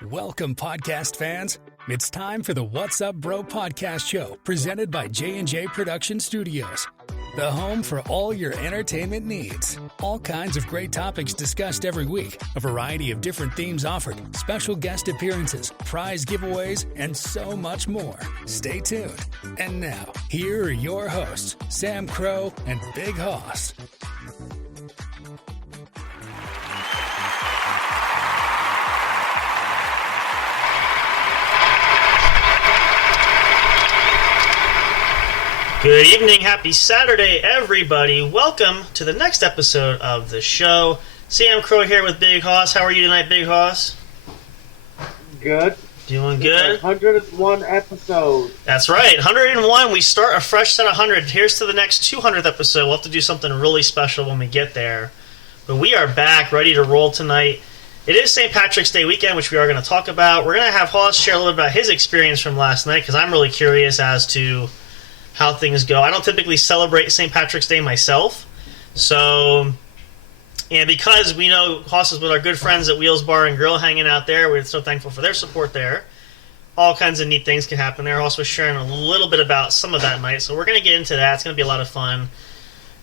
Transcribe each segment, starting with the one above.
Welcome, podcast fans. It's time for the What's Up Bro podcast show, presented by J&J Production Studios, the home for all your entertainment needs. All kinds of great topics discussed every week, a variety of different themes offered, special guest appearances, prize giveaways, and so much more. Stay tuned. And now, here are your hosts, Sam Crow and Big Hoss. Good evening, happy Saturday, everybody. Welcome to the next episode of the show. Sam Crow here with Big Hoss. How are you tonight, Big Hoss? Good. Doing good? 101 episodes. That's right, 101. We start a fresh set of 100. Here's to the next 200th episode. We'll have to do something really special when we get there. But we are back, ready to roll tonight. It is St. Patrick's Day weekend, which we are going to talk about. We're going to have Hoss share a little bit about his experience from last night, because I'm really curious as to how things go. I don't typically celebrate St. Patrick's Day myself, so, and because we know Hoss is with our good friends at Wheels Bar and Grill hanging out there, we're so thankful for their support there. All kinds of neat things can happen there. Hoss was sharing a little bit about some of that night, so we're going to get into that. It's going to be a lot of fun.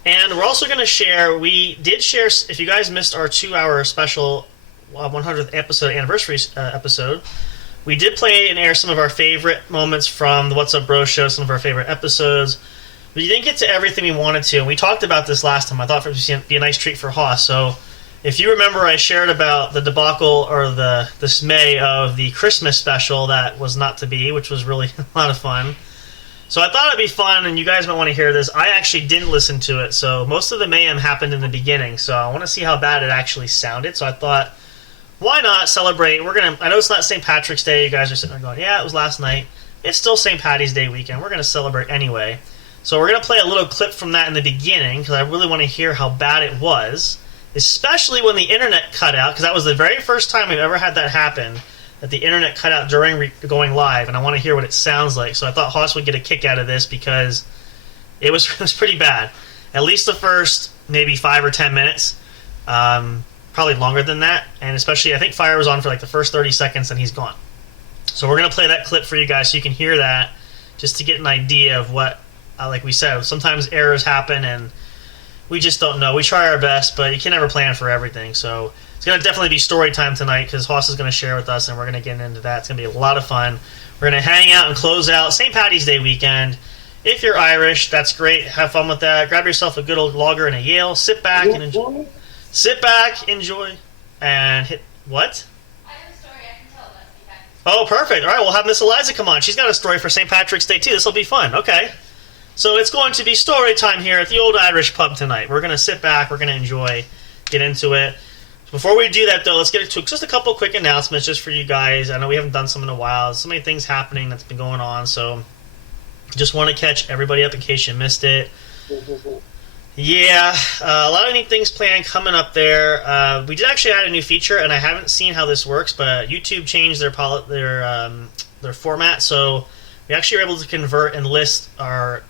And we're also going to share, we did share, if you guys missed our 2-hour special 100th episode, anniversary episode, we did play and air some of our favorite moments from the What's Up Bro show, some of our favorite episodes. We didn't get to everything we wanted to, and we talked about this last time. I thought it would be a nice treat for Hoss. So if you remember, I shared about the debacle or the dismay of the Christmas special that was not to be, which was really a lot of fun. So I thought it'd be fun, and you guys might want to hear this. I actually didn't listen to it, so most of the mayhem happened in the beginning, so I want to see how bad it actually sounded. So I thought, why not celebrate? I know it's not St. Patrick's Day. You guys are sitting there going, yeah, it was last night. It's still St. Patty's Day weekend. We're going to celebrate anyway. So we're going to play a little clip from that in the beginning, because I really want to hear how bad it was, especially when the internet cut out, because that was the very first time we've ever had that happen, that the internet cut out during going live, and I want to hear what it sounds like. So I thought Hoss would get a kick out of this, because it was pretty bad. At least the first maybe 5 or 10 minutes. Probably longer than that, and especially I think Fire was on for like the first 30 seconds and he's gone. So we're going to play that clip for you guys so you can hear that, just to get an idea of what, like we said, sometimes errors happen and we just don't know. We try our best, but you can never plan for everything. So it's going to definitely be story time tonight, because Hoss is going to share with us and we're going to get into that. It's going to be a lot of fun. We're going to hang out and close out St. Patty's Day weekend. If you're Irish, that's great. Have fun with that. Grab yourself a good old lager and a Yale. Sit back and enjoy. Sit back, enjoy, and hit... What? I have a story I can tell about St. Patrick's Day. Oh, perfect. All right, we'll have Miss Eliza come on. She's got a story for St. Patrick's Day, too. This will be fun. Okay. So it's going to be story time here at the Old Irish Pub tonight. We're going to sit back. We're going to enjoy, get into it. Before we do that, though, let's get into just a couple quick announcements just for you guys. I know we haven't done some in a while. So many things happening that's been going on, so just want to catch everybody up in case you missed it. Yeah, a lot of neat things planned coming up there. We did actually add a new feature, and I haven't seen how this works, but YouTube changed their format, so we actually were able to convert and list our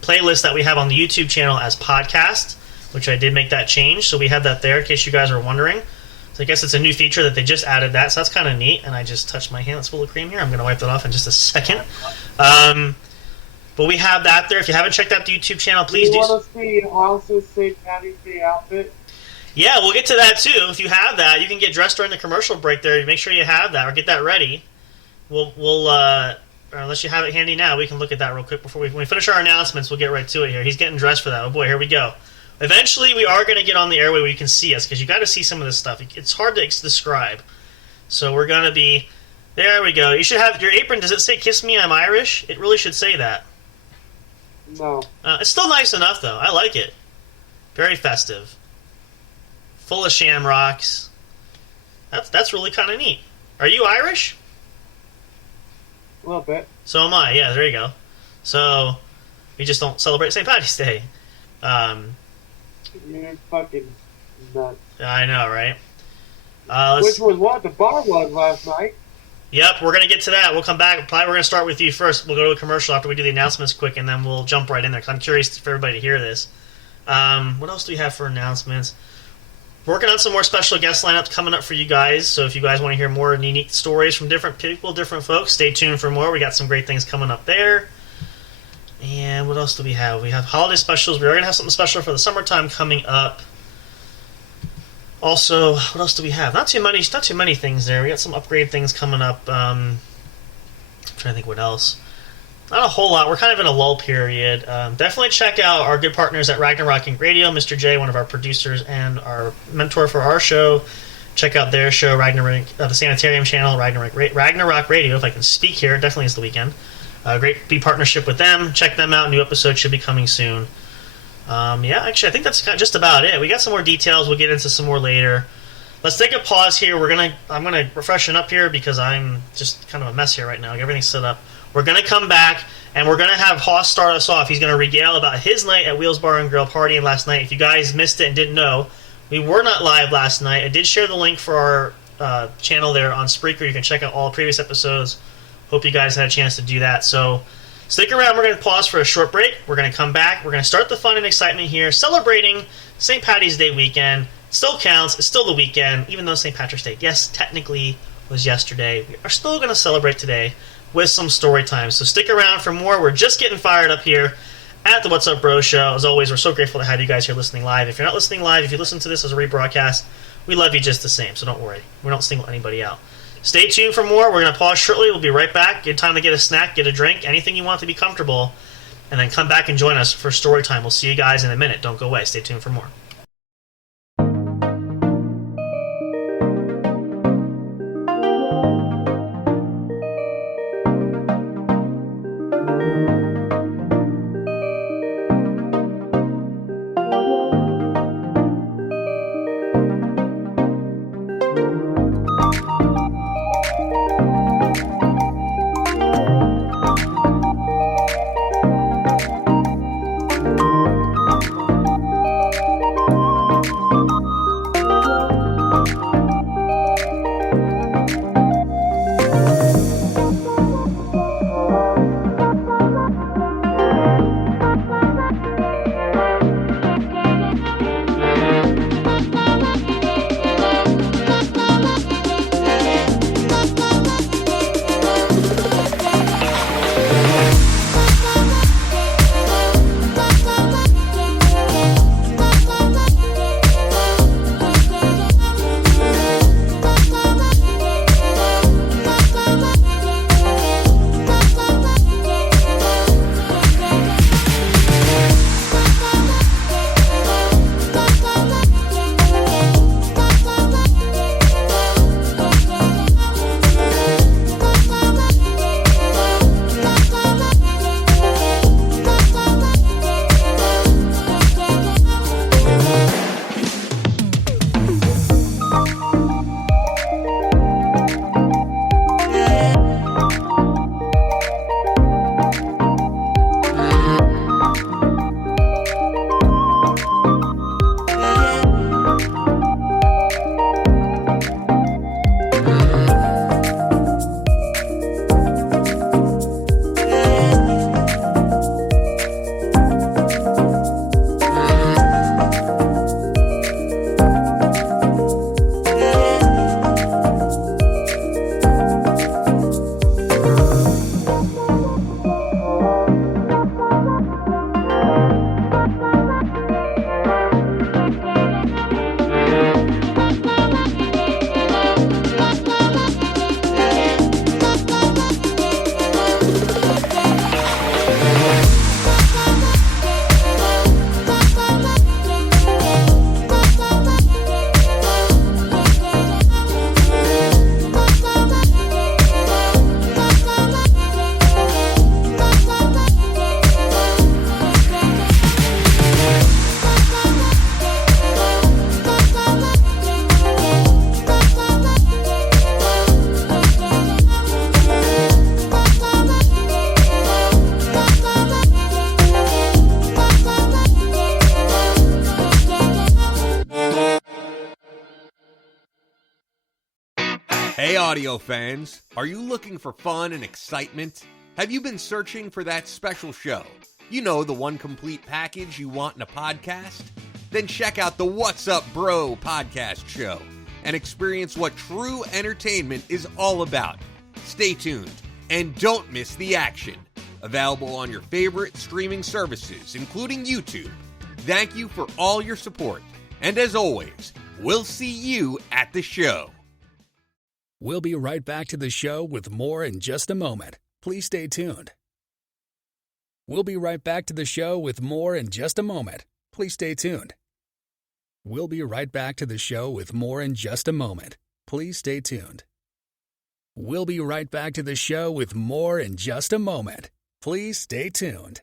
playlist that we have on the YouTube channel as podcast, which I did make that change, so we have that there in case you guys are wondering. So I guess it's a new feature that they just added that, so that's kind of neat, and I just touched my hand. It's full of cream here. I'm going to wipe that off in just a second. But we have that there. If you haven't checked out the YouTube channel, please do. You want to see Hoss's St. Patty's Day outfit? Yeah, we'll get to that too. If you have that, you can get dressed during the commercial break there. Make sure you have that or get that ready. We'll or unless you have it handy now, we can look at that real quick before when we finish our announcements. We'll get right to it here. He's getting dressed for that. Oh boy, here we go. Eventually, we are going to get on the airway where you can see us, because you got to see some of this stuff. It's hard to describe. So we're going to be... There we go. You should have your apron. Does it say "Kiss Me, I'm Irish"? It really should say that. No. It's still nice enough, though. I like it. Very festive. Full of shamrocks. That's really kind of neat. Are you Irish? A little bit. So am I. Yeah, there you go. So, we just don't celebrate St. Patty's Day. You're fucking nuts. I know, right? Which was what the bar was last night. Yep, we're going to get to that. We'll come back. Probably we're going to start with you first. We'll go to a commercial after we do the announcements quick, and then we'll jump right in there, because I'm curious for everybody to hear this. What else do we have for announcements? Working on some more special guest lineups coming up for you guys. So if you guys want to hear more unique stories from different people, different folks, stay tuned for more. We got some great things coming up there. And what else do we have? We have holiday specials. We are going to have something special for the summertime coming up. Also, what else do we have? Not too many things there. We got some upgrade things coming up. I'm trying to think what else. Not a whole lot. We're kind of in a lull period. Definitely check out our good partners at Ragnarok Radio. Mr. J, one of our producers and our mentor for our show. Check out their show, Ragnarok, the Sanitarium channel, Ragnarok Radio. If I can speak here, it definitely is the weekend. Great big partnership with them. Check them out. New episodes should be coming soon. Actually, I think that's just about it. We got some more details. We'll get into some more later. Let's take a pause here. I'm gonna refreshen up here because I'm just kind of a mess here right now. Everything's set up. We're going to come back, and we're going to have Hoss start us off. He's going to regale about his night at Wheels Bar and Grill partying last night. If you guys missed it and didn't know, we were not live last night. I did share the link for our channel there on Spreaker. You can check out all previous episodes. Hope you guys had a chance to do that. So stick around. We're going to pause for a short break. We're going to come back. We're going to start the fun and excitement here, celebrating St. Patty's Day weekend. Still counts. It's still the weekend, even though St. Patrick's Day, yes, technically was yesterday. We are still going to celebrate today with some story time. So stick around for more. We're just getting fired up here at the What's Up Bro Show. As always, we're so grateful to have you guys here listening live. If you're not listening live, if you listen to this as a rebroadcast, we love you just the same, so don't worry. We don't single anybody out. Stay tuned for more. We're going to pause shortly. We'll be right back. Get time to get a snack, get a drink, anything you want to be comfortable, and then come back and join us for story time. We'll see you guys in a minute. Don't go away. Stay tuned for more. Hey audio fans, are you looking for fun and excitement? Have you been searching for that special show? You know, the one complete package you want in a podcast? Then check out the What's Up Bro podcast show and experience what true entertainment is all about. Stay tuned and don't miss the action. Available on your favorite streaming services, including YouTube. Thank you for all your support. And as always, we'll see you at the show. We'll be right back to the show with more in just a moment. Please stay tuned. We'll be right back to the show with more in just a moment. Please stay tuned. We'll be right back to the show with more in just a moment. Please stay tuned. We'll be right back to the show with more in just a moment. Please stay tuned.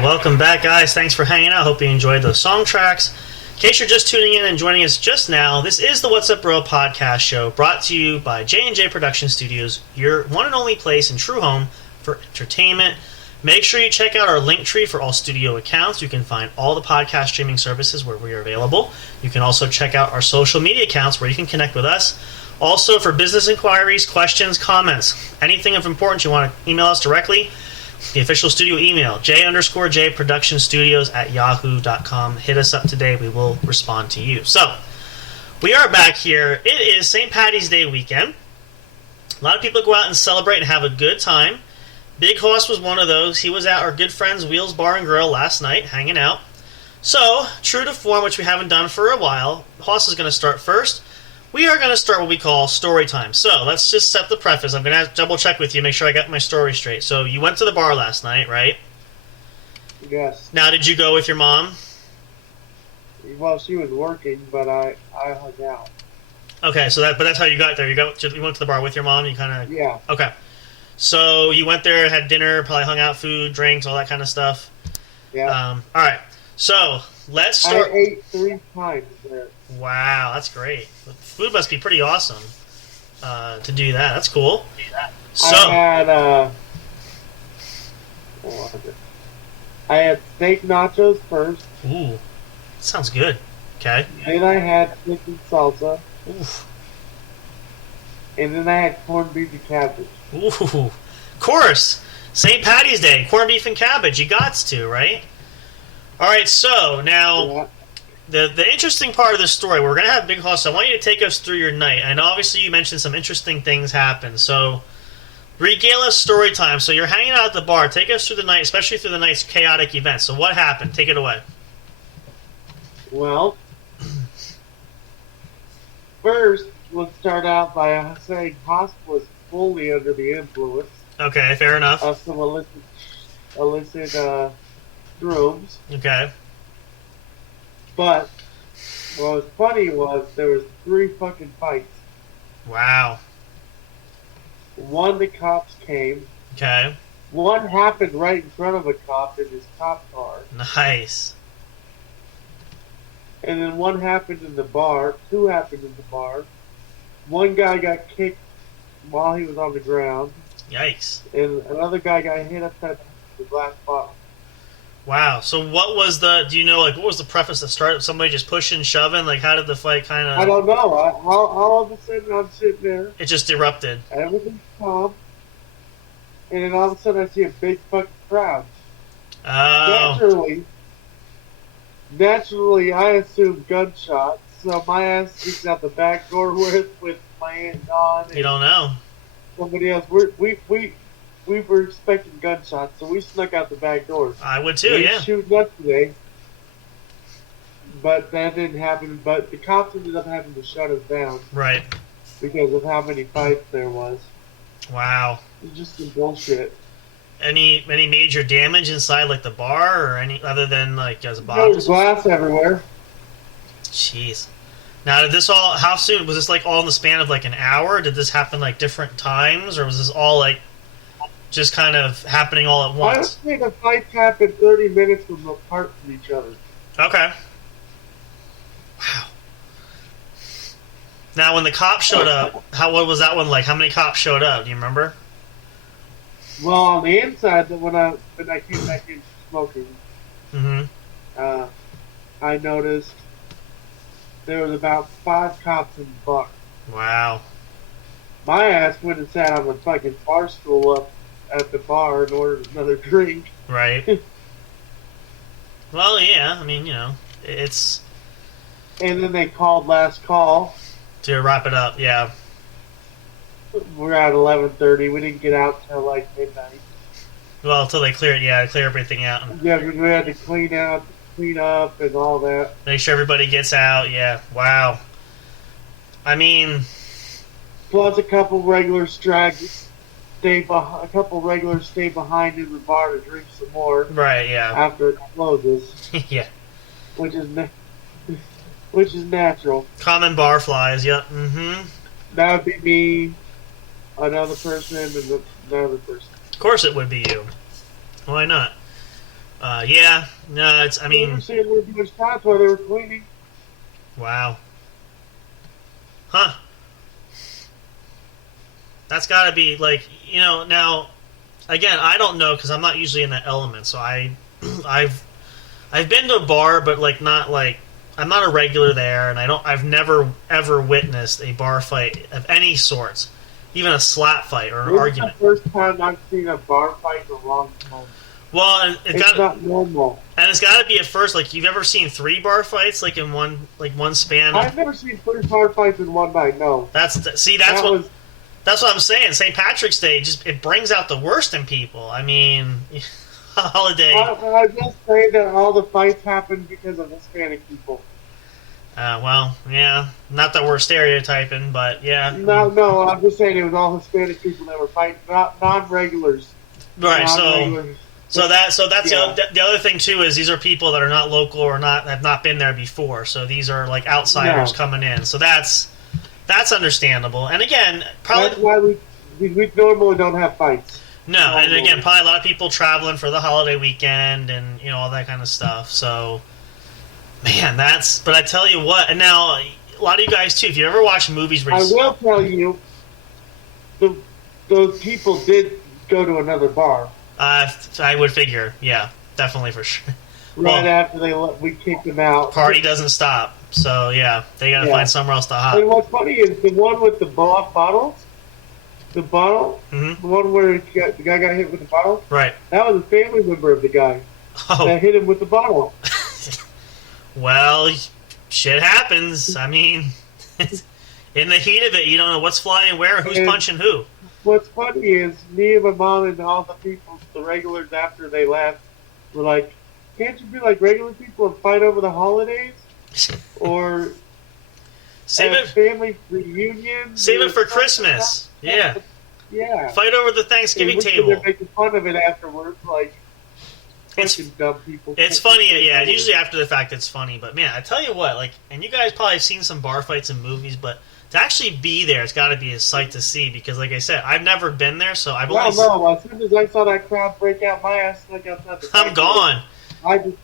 Welcome back, guys. Thanks for hanging out. Hope you enjoyed those song tracks. In case you're just tuning in and joining us just now, this is the What's Up Bro podcast show brought to you by J&J Production Studios, your one and only place and true home for entertainment. Make sure you check out our link tree for all studio accounts. You can find all the podcast streaming services where we are available. You can also check out our social media accounts where you can connect with us. Also, for business inquiries, questions, comments, anything of importance you want to email us directly, the official studio email, j_jproductionstudios@yahoo.com. Hit us up today. We will respond to you. So, we are back here. It is St. Paddy's Day weekend. A lot of people go out and celebrate and have a good time. Big Hoss was one of those. He was at our good friend's Wheels Bar and Grill last night, hanging out. So, true to form, which we haven't done for a while, Hoss is going to start first. We are going to start what we call story time. So, let's just set the preface. I'm going to double check with you, make sure I got my story straight. So, you went to the bar last night, right? Yes. Now, did you go with your mom? Well, she was working, but I hung out. Okay, so that's how you got there. You went to the bar with your mom. You kind of Yeah. Okay, so you went there, had dinner, probably hung out, food, drinks, all that kind of stuff. Yeah. All right, so let's start. I ate 3 times there. Wow, that's great. Food must be pretty awesome to do that. That's cool. So I had what was it? I had steak nachos first. ooh, sounds good. Okay. Then I had chicken salsa. Oof. And then I had corned beef and cabbage. Ooh, of course. St. Patty's Day, corned beef and cabbage. You gots to, right? All right. So now, the interesting part of this story, we're gonna have Big Hoss. I want you to take us through your night, and obviously you mentioned some interesting things happened. So, regale us story time. So you're hanging out at the bar. Take us through the night, especially through the night's chaotic events. So what happened? Take it away. Well, first, let's start out by saying Haas was fully under the influence Okay, fair enough. of some illicit shrooms. Okay. But what was funny was there was 3 fucking fights. Wow. One, the cops came. Okay. One happened right in front of a cop in his cop car. Nice. And then one happened in the bar. 2 happened in the bar. One guy got kicked while he was on the ground. Yikes. And another guy got hit upside the glass bottle. Wow. So what was what was the preface that started? Somebody just pushing, shoving? Like, how did the fight kind I of... don't know. All of a sudden I'm sitting there. It just erupted. Everything's calm. And then all of a sudden I see a big fucking crowd. Oh. Naturally, I assumed gunshots. So my ass sneaks out the back door with my aunt Dawn and You don't know. somebody else. We were expecting gunshots, so we snuck out the back door. I would too, We yeah. shooting up today, but that didn't happen. But the cops ended up having to shut us down Right. because of how many fights there was. Wow. It's just some bullshit. Any major damage inside, like the bar, or any other than like as a There was box? glass everywhere. Jeez. Now, did this all? How soon was this? Like all in the span of like an hour? Did this happen like different times, or was this all like just kind of happening all at I would once? say the fights happened 30 minutes apart from each other. Okay. Wow. Now, when the cops showed up, what was that one like? How many cops showed up? Do you remember? Well, on the inside, when I came back in smoking, Mm-hmm. I noticed there was about 5 cops in the bar. Wow. My ass went and sat on the fucking bar stool up at the bar and ordered another drink. Right. Well, yeah. I mean, it's And then they called last call. to wrap it up. Yeah. We're at 11:30. We didn't get out till like midnight. Well, until they clear everything out and Yeah, we had to clean up, and all that. make sure everybody gets out. Yeah. Wow. I mean, Plus, a couple regulars stay behind in the bar to drink some more right. Yeah. after it closes, Yeah. which is natural. Common bar flies. Yep. Mm-hmm. That would be me, another person, and another person. Of course, it would be you. Why not? Yeah. No, it's. I We were mean, seeing where people's spots while they were cleaning. wow. Huh. That's got to be like now. Again, I don't know because I'm not usually in that element. So I've been to a bar, but like not like I'm not a regular there, and I've never ever witnessed a bar fight of any sorts, even a slap fight or an This argument. is the first time I've seen a bar fight in a long time. Well, and It's not normal. it's got to be at first. Like you've ever seen 3 bar fights like in one span? I've never seen 3 bar fights in one night. No, That's what I'm saying. St. Patrick's Day it brings out the worst in people. I mean, holiday. I just say that all the fights happened because of Hispanic people. Well, yeah. Not that we're stereotyping, but yeah. No, I'm just saying it was all Hispanic people that were fighting, not non-regulars. Right. So Non-regulars. that's Yeah. the other thing too is these are people that are not local or have not been there before. So these are like outsiders No. coming in. So that's understandable. And again, That's probably why we normally don't have fights. no. And again, probably a lot of people traveling for the holiday weekend and all that kind of stuff. So, man, that's. But I tell you what, and now a lot of you guys too. If you ever watch movies, where I will tell you, those people did go to another bar I would figure, yeah, definitely for sure. right Well, after we kicked them out. party doesn't stop, so yeah, they gotta Yeah. find somewhere else to And hide. what's funny is the one with the bottles, the bottle, Mhm. the one where the guy got hit with the bottle, Right. that was a family member of the guy Oh, that hit him with the bottle. well, shit happens. I mean, in the heat of it, you don't know what's flying where, who's And- punching who. What's funny is me and my mom and all the people, the regulars after they left, were like, can't you be like regular people and fight over the holidays? Or Save at it, family reunions? save or it for stuff like Christmas. that? Yeah, Yeah. fight over the And Thanksgiving we're sitting table. there making fun of it afterwards, like, It's- fucking dumb people. It's funny, yeah. Usually after the fact, it's funny. But man, I tell you what, like, and you guys probably have seen some bar fights in movies, but to actually be there, it's got to be a sight to see. Because, like I said, I've never been there, so I've Well, only. no, as soon as I saw that crowd break out, my ass like outside the I'm gone. I just,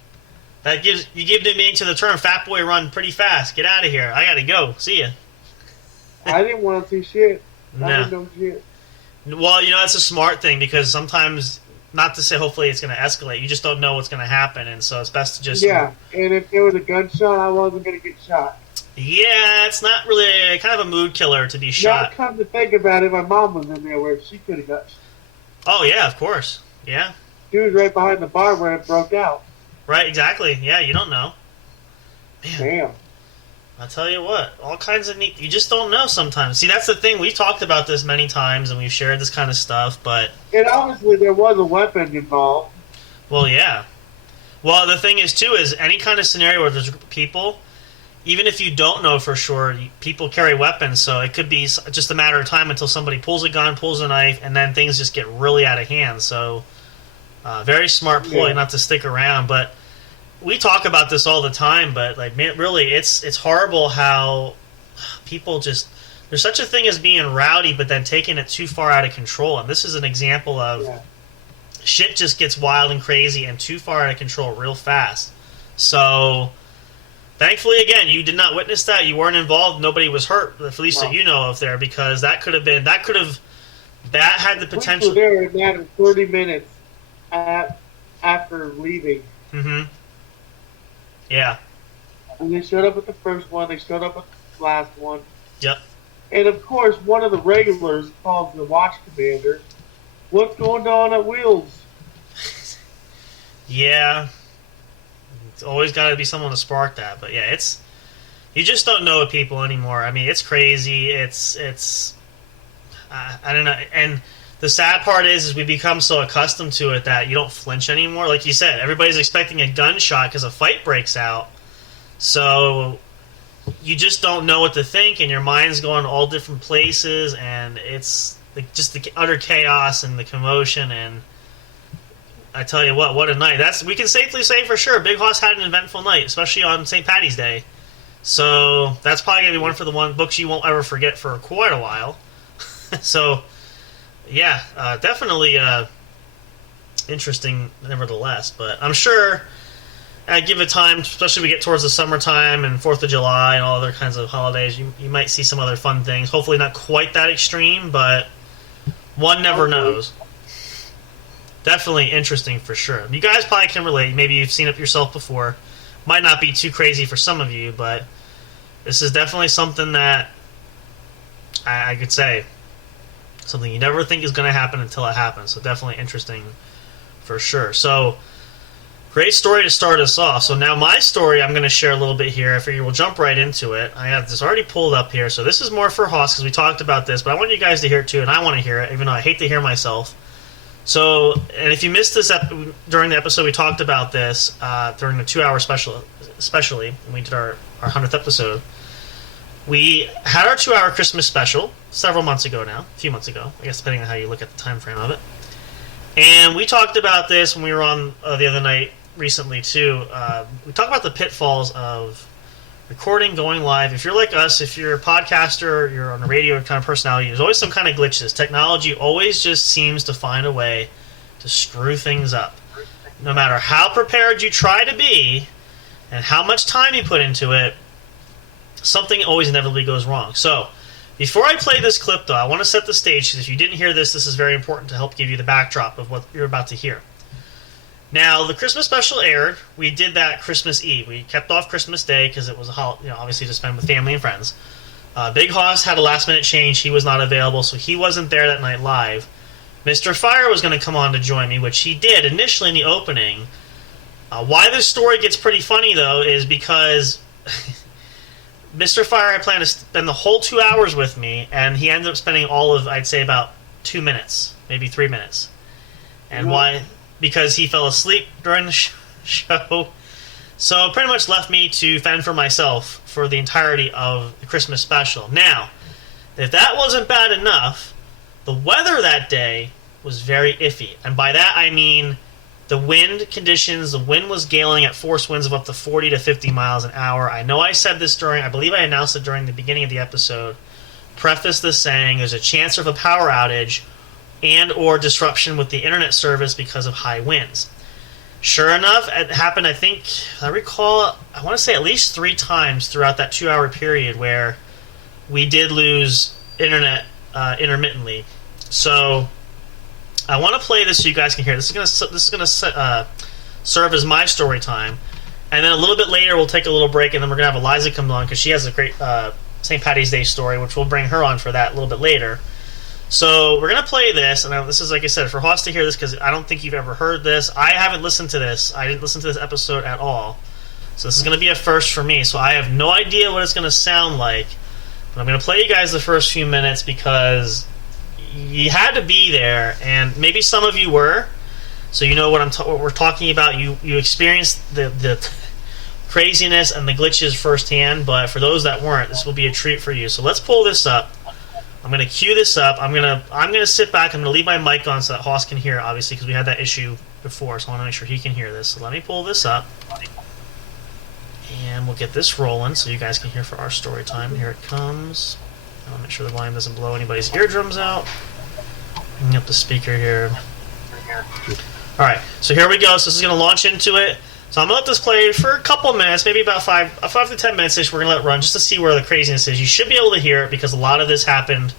That gives you give the meaning to the term "fat boy run" pretty fast. Get out of here. I gotta go. See ya. I didn't want to see shit. I No. didn't know shit. Well, that's a smart thing because sometimes, not to say hopefully it's going to escalate, you just don't know what's going to happen, and so it's best to just Yeah, and if there was a gunshot, I wasn't going to get shot. Yeah, it's not really kind of a mood killer to be Now, shot. come to think about it, my mom was in there where she could have got shot. Oh yeah, of course. Yeah, She was right behind the bar where it broke out. right. Exactly. Yeah, you don't know. Man, Damn. I'll tell you what, all kinds of neat. You just don't know sometimes. See, that's the thing. We've talked about this many times, and we've shared this kind of stuff. But And obviously there was a weapon involved. well, yeah. Well, the thing is too is any kind of scenario where there's people, even if you don't know for sure, people carry weapons. So it could be just a matter of time until somebody pulls a gun, pulls a knife, and then things just get really out of hand. So very smart ploy Yeah. not to stick around, but. We talk about this all the time, but like, man, really, it's horrible how people just there's such a thing as being rowdy, but then taking it too far out of control. And this is an example of Yeah. shit just gets wild and crazy and too far out of control real fast. So, thankfully, again, you did not witness that. You weren't involved. Nobody was hurt, at least that No. you know of there, because that had the We potential. were there in a matter of 30 minutes after leaving. Mm-hmm. Yeah. And they showed up at the first one, they showed up at the last one. Yep. And of course, one of the regulars calls the watch commander, "What's going on at Wheels?" Yeah. It's always got to be someone to spark that. But yeah, you just don't know people anymore. I mean, it's crazy. It's I don't know. And the sad part is we become so accustomed to it that you don't flinch anymore. Like you said, everybody's expecting a gunshot because a fight breaks out. So you just don't know what to think, and your mind's going all different places, and it's just the utter chaos and the commotion. And I tell you what a night! We can safely say for sure, Big Hoss had an eventful night, especially on St. Paddy's Day. So that's probably gonna be one for the books you won't ever forget for quite a while. So. Yeah, definitely interesting nevertheless. But I'm sure give it time, especially we get towards the summertime and 4th of July and all other kinds of holidays, you might see some other fun things. Hopefully not quite that extreme, but one never knows. Definitely interesting for sure. You guys probably can relate. Maybe you've seen it yourself before. Might not be too crazy for some of you, but this is definitely something that I could say something you never think is going to happen until it happens. So definitely interesting for sure. So great story to start us off. So now my story I'm going to share a little bit here. I figure we'll jump right into it. I have this already pulled up here. So this is more for Hoss because we talked about this, but I want you guys to hear it too, and I want to hear it, even though I hate to hear myself. So, and if you missed this during the episode, we talked about this during the 2-hour special, especially when we did our 100th episode. We had our 2-hour Christmas special several months ago now, a few months ago, I guess, depending on how you look at the time frame of it. And we talked about this when we were on the other night recently, too. We talked about the pitfalls of recording, going live. If you're like us, if you're a podcaster, you're on a radio kind of personality, there's always some kind of glitches. Technology always just seems to find a way to screw things up. No matter how prepared you try to be and how much time you put into it, something always inevitably goes wrong. So, before I play this clip, though, I want to set the stage, because if you didn't hear this, this is very important to help give you the backdrop of what you're about to hear. Now, the Christmas special aired. We did that Christmas Eve. We kept off Christmas Day because it was obviously to spend with family and friends. Big Hoss had a last-minute change. He was not available, so he wasn't there that night live. Mr. Fire was going to come on to join me, which he did initially in the opening. Why this story gets pretty funny, though, is because Mr. Fire had planned to spend the whole 2 hours with me, and he ended up spending all of, I'd say, about 2 minutes, maybe 3 minutes. And why? Because he fell asleep during the show. So it pretty much left me to fend for myself for the entirety of the Christmas special. Now, if that wasn't bad enough, the weather that day was very iffy. And by that I mean the wind conditions. The wind was galing at force winds of up to 40 to 50 miles an hour. I know I said this I believe I announced it during the beginning of the episode. Preface this saying there's a chance of a power outage and or disruption with the internet service because of high winds. Sure enough, it happened, I recall, I want to say at least 3 times throughout that 2-hour period where we did lose internet intermittently. So I want to play this so you guys can hear. This is going to serve as my story time, and then a little bit later we'll take a little break, and then we're going to have Eliza come on because she has a great St. Patty's Day story, which we'll bring her on for that a little bit later. So we're going to play this, and this is, like I said, for Hoss to hear this, because I don't think you've ever heard this. I haven't listened to this. I didn't listen to this episode at all. So this is going to be a first for me, so I have no idea what it's going to sound like. But I'm going to play you guys the first few minutes because you had to be there, and maybe some of you were, so you know what we're talking about. You experienced the craziness and the glitches firsthand, but for those that weren't, this will be a treat for you. So let's pull this up. I'm going to cue this up. I'm going to sit back. I'm going to leave my mic on so that Hoss can hear, obviously, because we had that issue before, so I want to make sure he can hear this. So let me pull this up, and we'll get this rolling so you guys can hear for our story time. Here it comes. I want to make sure the volume doesn't blow anybody's eardrums out. Bring up the speaker here. Alright, so here we go. So this is going to launch into it. So I'm going to let this play for a couple minutes, maybe about 5 to 10 minutes-ish. We're going to let it run just to see where the craziness is. You should be able to hear it because a lot of this happened.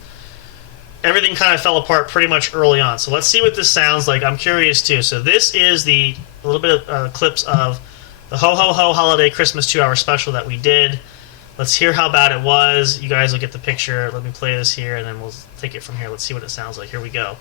Everything kind of fell apart pretty much early on. So let's see what this sounds like. I'm curious too. So this is a little bit of clips of the Ho Ho Ho Holiday Christmas 2-hour special that we did. Let's hear how bad it was. You guys will get the picture. Let me play this here, and then we'll take it from here. Let's see what it sounds like. Here we go.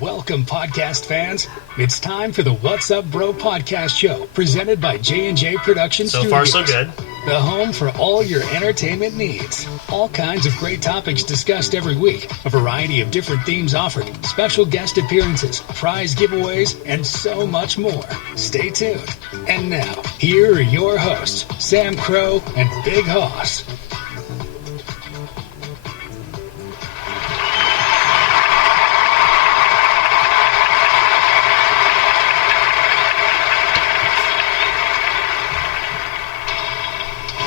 Welcome, podcast fans. It's time for the What's Up Bro podcast show, presented by J&J Production Studios. So far, so good. The home for all your entertainment needs. All kinds of great topics discussed every week. A variety of different themes offered. Special guest appearances, prize giveaways, and so much more. Stay tuned. And now, here are your hosts, Sam Crow and Big Hoss.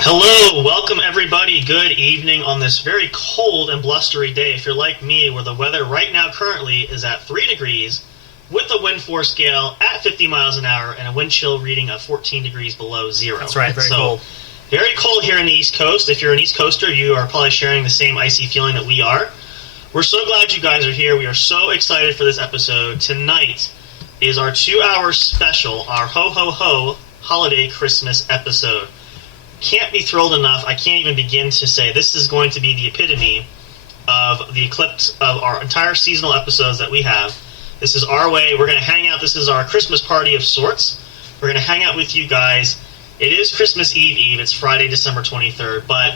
Hello, welcome everybody. Good evening on this very cold and blustery day. If you're like me, where the weather right now currently is at 3 degrees with a wind force scale at 50 miles an hour and a wind chill reading of 14 degrees below zero. That's right, very cold. Very cold here in the East Coast. If you're an East Coaster, you are probably sharing the same icy feeling that we are. We're so glad you guys are here. We are so excited for this episode. Tonight is our 2-hour special, our Ho Ho Ho Holiday Christmas episode. Can't be thrilled enough. I can't even begin to say this is going to be the epitome of the eclipse of our entire seasonal episodes that we have. This is our way. We're going to hang out. This is our Christmas party of sorts. We're going to hang out with you guys. It is Christmas Eve. It's Friday, December 23rd, but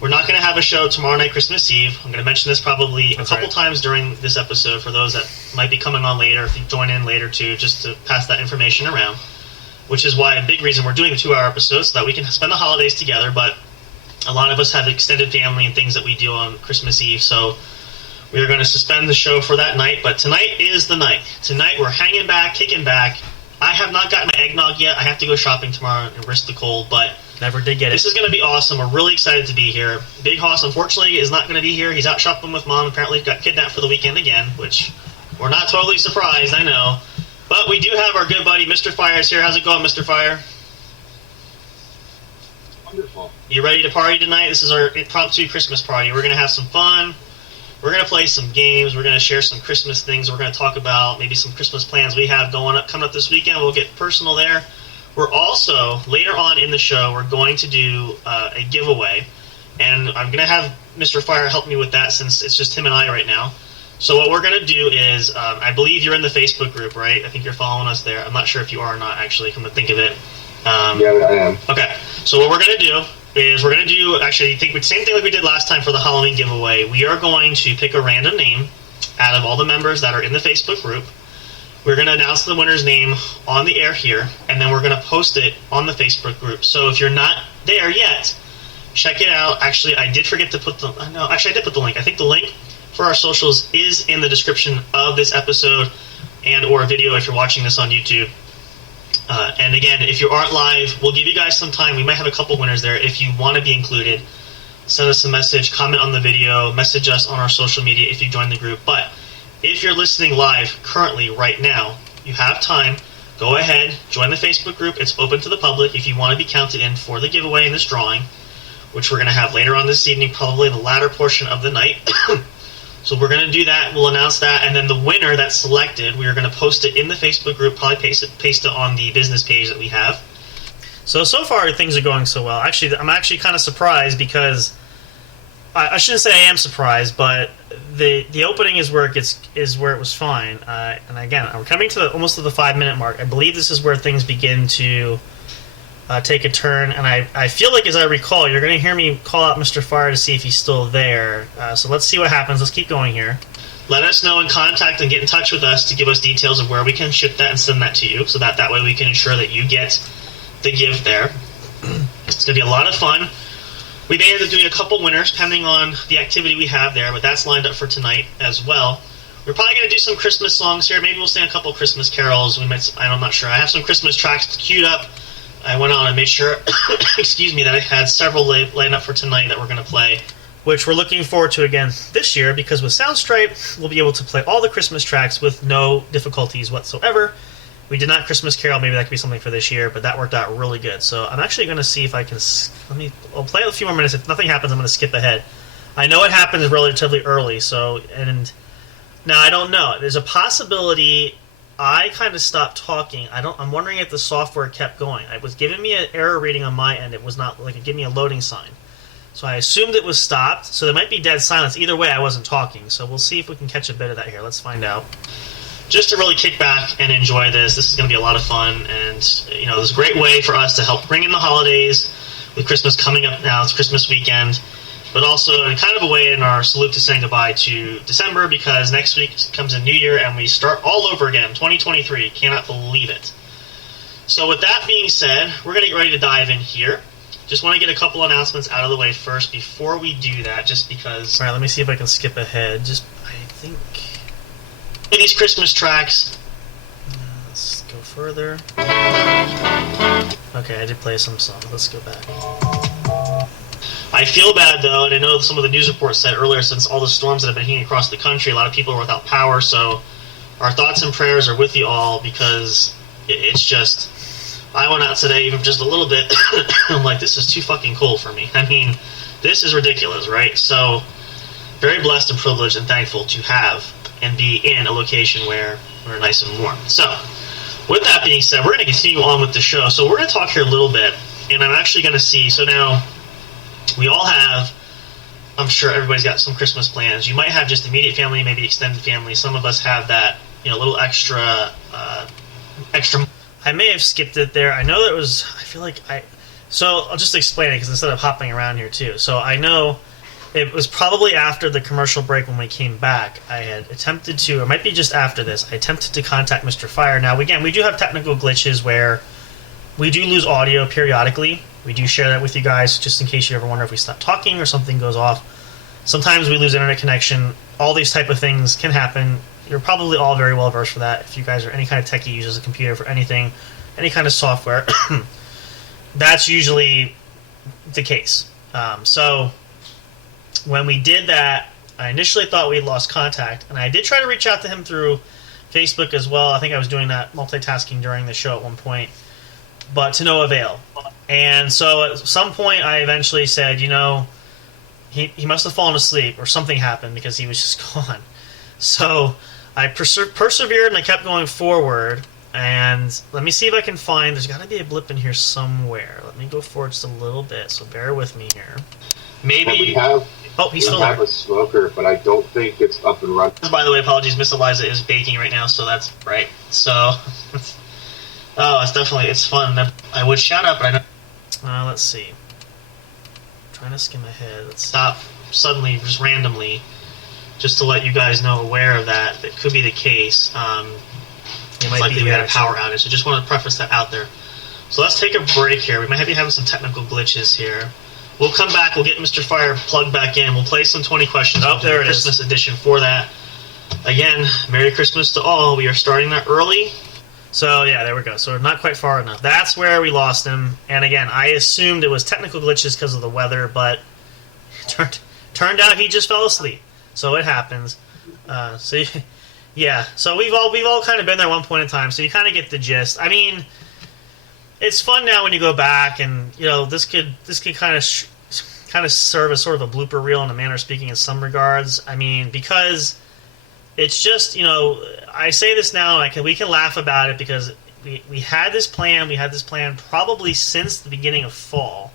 we're not going to have a show tomorrow night, Christmas Eve. I'm going to mention this probably a couple times during this episode for those that might be coming on later, if you join in later too, just to pass that information around. Which is why a big reason we're doing a 2-hour episode, so that we can spend the holidays together, but a lot of us have extended family and things that we do on Christmas Eve, so we are going to suspend the show for that night, but tonight is the night. Tonight we're hanging back, kicking back. I have not gotten my eggnog yet. I have to go shopping tomorrow and risk the cold, but never did get it. This is going to be awesome. We're really excited to be here. Big Hoss, unfortunately, is not going to be here. He's out shopping with Mom. Apparently got kidnapped for the weekend again, which we're not totally surprised, I know. But we do have our good buddy, Mr. Fire, is here. How's it going, Mr. Fire? Wonderful. You ready to party tonight? This is our impromptu Christmas party. We're going to have some fun. We're going to play some games. We're going to share some Christmas things. We're going to talk about maybe some Christmas plans we have coming up this weekend. We'll get personal there. We're also, later on in the show, we're going to do a giveaway. And I'm going to have Mr. Fire help me with that since it's just him and I right now. So what we're going to do is, I believe you're in the Facebook group, right? I think you're following us there. I'm not sure if you are or not, actually, come to think of it. Yeah, I am. Okay, so what we're going to do is we're going to do, actually, I think the same thing like we did last time for the Halloween giveaway. We are going to pick a random name out of all the members that are in the Facebook group. We're going to announce the winner's name on the air here, and then we're going to post it on the Facebook group. So if you're not there yet, check it out. Actually, I did forget to put the... No, actually, I did put the link. I think the link for our socials is in the description of this episode and or video if you're watching this on YouTube. And again, if you aren't live, we'll give you guys some time. We might have a couple winners there. If you want to be included, send us a message, comment on the video, message us on our social media if you join the group. But if you're listening live currently right now, you have time. Go ahead, join the Facebook group. It's open to the public if you want to be counted in for the giveaway in this drawing, which we're going to have later on this evening, probably in the latter portion of the night. So we're going to do that. We'll announce that. And then the winner that's selected, we are going to post it in the Facebook group, probably paste it on the business page that we have. So far, things are going so well. Actually, I'm actually kind of surprised because... I shouldn't say I am surprised, but the opening is where it was fine. And again, we're coming to almost to the 5-minute mark. I believe this is where things begin to take a turn. And I feel like, as I recall, you're going to hear me call out Mr. Fire to see if he's still there. So let's see what happens. Let's keep going here. Let us know and contact and get in touch with us to give us details of where we can ship that and send that to you, so that way we can ensure that you get the gift there. It's going to be a lot of fun. We may end up doing a couple winners, depending on the activity we have there, but that's lined up for tonight as well. We're probably going to do some Christmas songs here. Maybe we'll sing a couple Christmas carols. I'm not sure. I have some Christmas tracks queued up. I went on and made sure, excuse me, that I had several lined up for tonight that we're going to play. Which we're looking forward to again this year, because with Soundstripe, we'll be able to play all the Christmas tracks with no difficulties whatsoever. We did not Christmas Carol. Maybe that could be something for this year, but that worked out really good. So I'm actually going to see if I can... I'll play a few more minutes. If nothing happens, I'm going to skip ahead. I know it happens relatively early, and now I don't know. There's a possibility I kind of stopped talking. I'm wondering if the software kept going. It was giving me an error reading on my end. It was not like it gave me a loading sign. So I assumed it was stopped. So there might be dead silence. Either way, I wasn't talking. So we'll see if we can catch a bit of that here. Let's find out. Just to really kick back and enjoy this. This is going to be a lot of fun, and this is a great way for us to help bring in the holidays with Christmas coming up now. It's Christmas weekend, but also in kind of a way in our salute to saying goodbye to December, because next week comes a new year and we start all over again, 2023. Cannot believe it. So with that being said, we're going to get ready to dive in here. Just want to get a couple announcements out of the way first before we do that, just because... All right, let me see if I can skip ahead. I think... These Christmas tracks. Let's go further. Okay, I did play some songs. Let's go back. I feel bad, though, and I know some of the news reports said earlier, since all the storms that have been hitting across the country, a lot of people are without power, so our thoughts and prayers are with you all, because it's just... I went out today even just a little bit. I'm like, this is too fucking cold for me. I mean, this is ridiculous, right? So, very blessed and privileged and thankful to have and be in a location where we're nice and warm. So, with that being said, we're going to continue on with the show. So we're going to talk here a little bit, and I'm actually going to see, so now, we all have, I'm sure everybody's got some Christmas plans. You might have just immediate family, maybe extended family. Some of us have that, little extra... I may have skipped it there. I know that it was... So I'll just explain it, because instead of hopping around here, too. So I know... It was probably after the commercial break when we came back. I had attempted to, or it might be just after this, I attempted to contact Mr. Fire. Now, again, we do have technical glitches where we do lose audio periodically. We do share that with you guys, just in case you ever wonder if we stop talking or something goes off. Sometimes we lose internet connection all these type of things can happen. You're probably all very well versed for that. If you guys are any kind of techie, uses a computer for anything, any kind of software, that's usually the case. So when we did that, I initially thought we had lost contact, and I did try to reach out to him through Facebook as well. I think I was doing that multitasking during the show at one point, but to no avail. And so at some point I eventually said, you know, he must have fallen asleep or something happened because he was just gone. So I persevered and I kept going forward. And let me see if I can find, there's got to be a blip in here somewhere. Let me go forward just a little bit, so bear with me here. Maybe... he's still there. We have a smoker, but I don't think it's up and running. By the way, apologies, Miss Eliza is baking right now, so that's right. So, it's definitely, it's fun. I would shout out, but I don't... let's see. Trying to skim ahead. Let's stop suddenly, just randomly, just to let you guys know, aware of that. That could be the case. It might likely be we had a power outage, so just want to preface that out there. So let's take a break here. We might be having some technical glitches here. We'll come back. We'll get Mr. Fire plugged back in. We'll play some 20 questions. Oh, there it is. Christmas edition for that. Again, Merry Christmas to all. We are starting that early. So, yeah, there we go. So we're not quite far enough. That's where we lost him. And again, I assumed it was technical glitches because of the weather, but it turned out he just fell asleep. So it happens. Yeah. So we've all kind of been there at one point in time. So you kind of get the gist. I mean, it's fun now when you go back, and you know this could kind of serve as sort of a blooper reel in a manner of speaking in some regards. I mean, because it's just, you know, I say this now, we can laugh about it because we had this plan. We had this plan probably since the beginning of fall,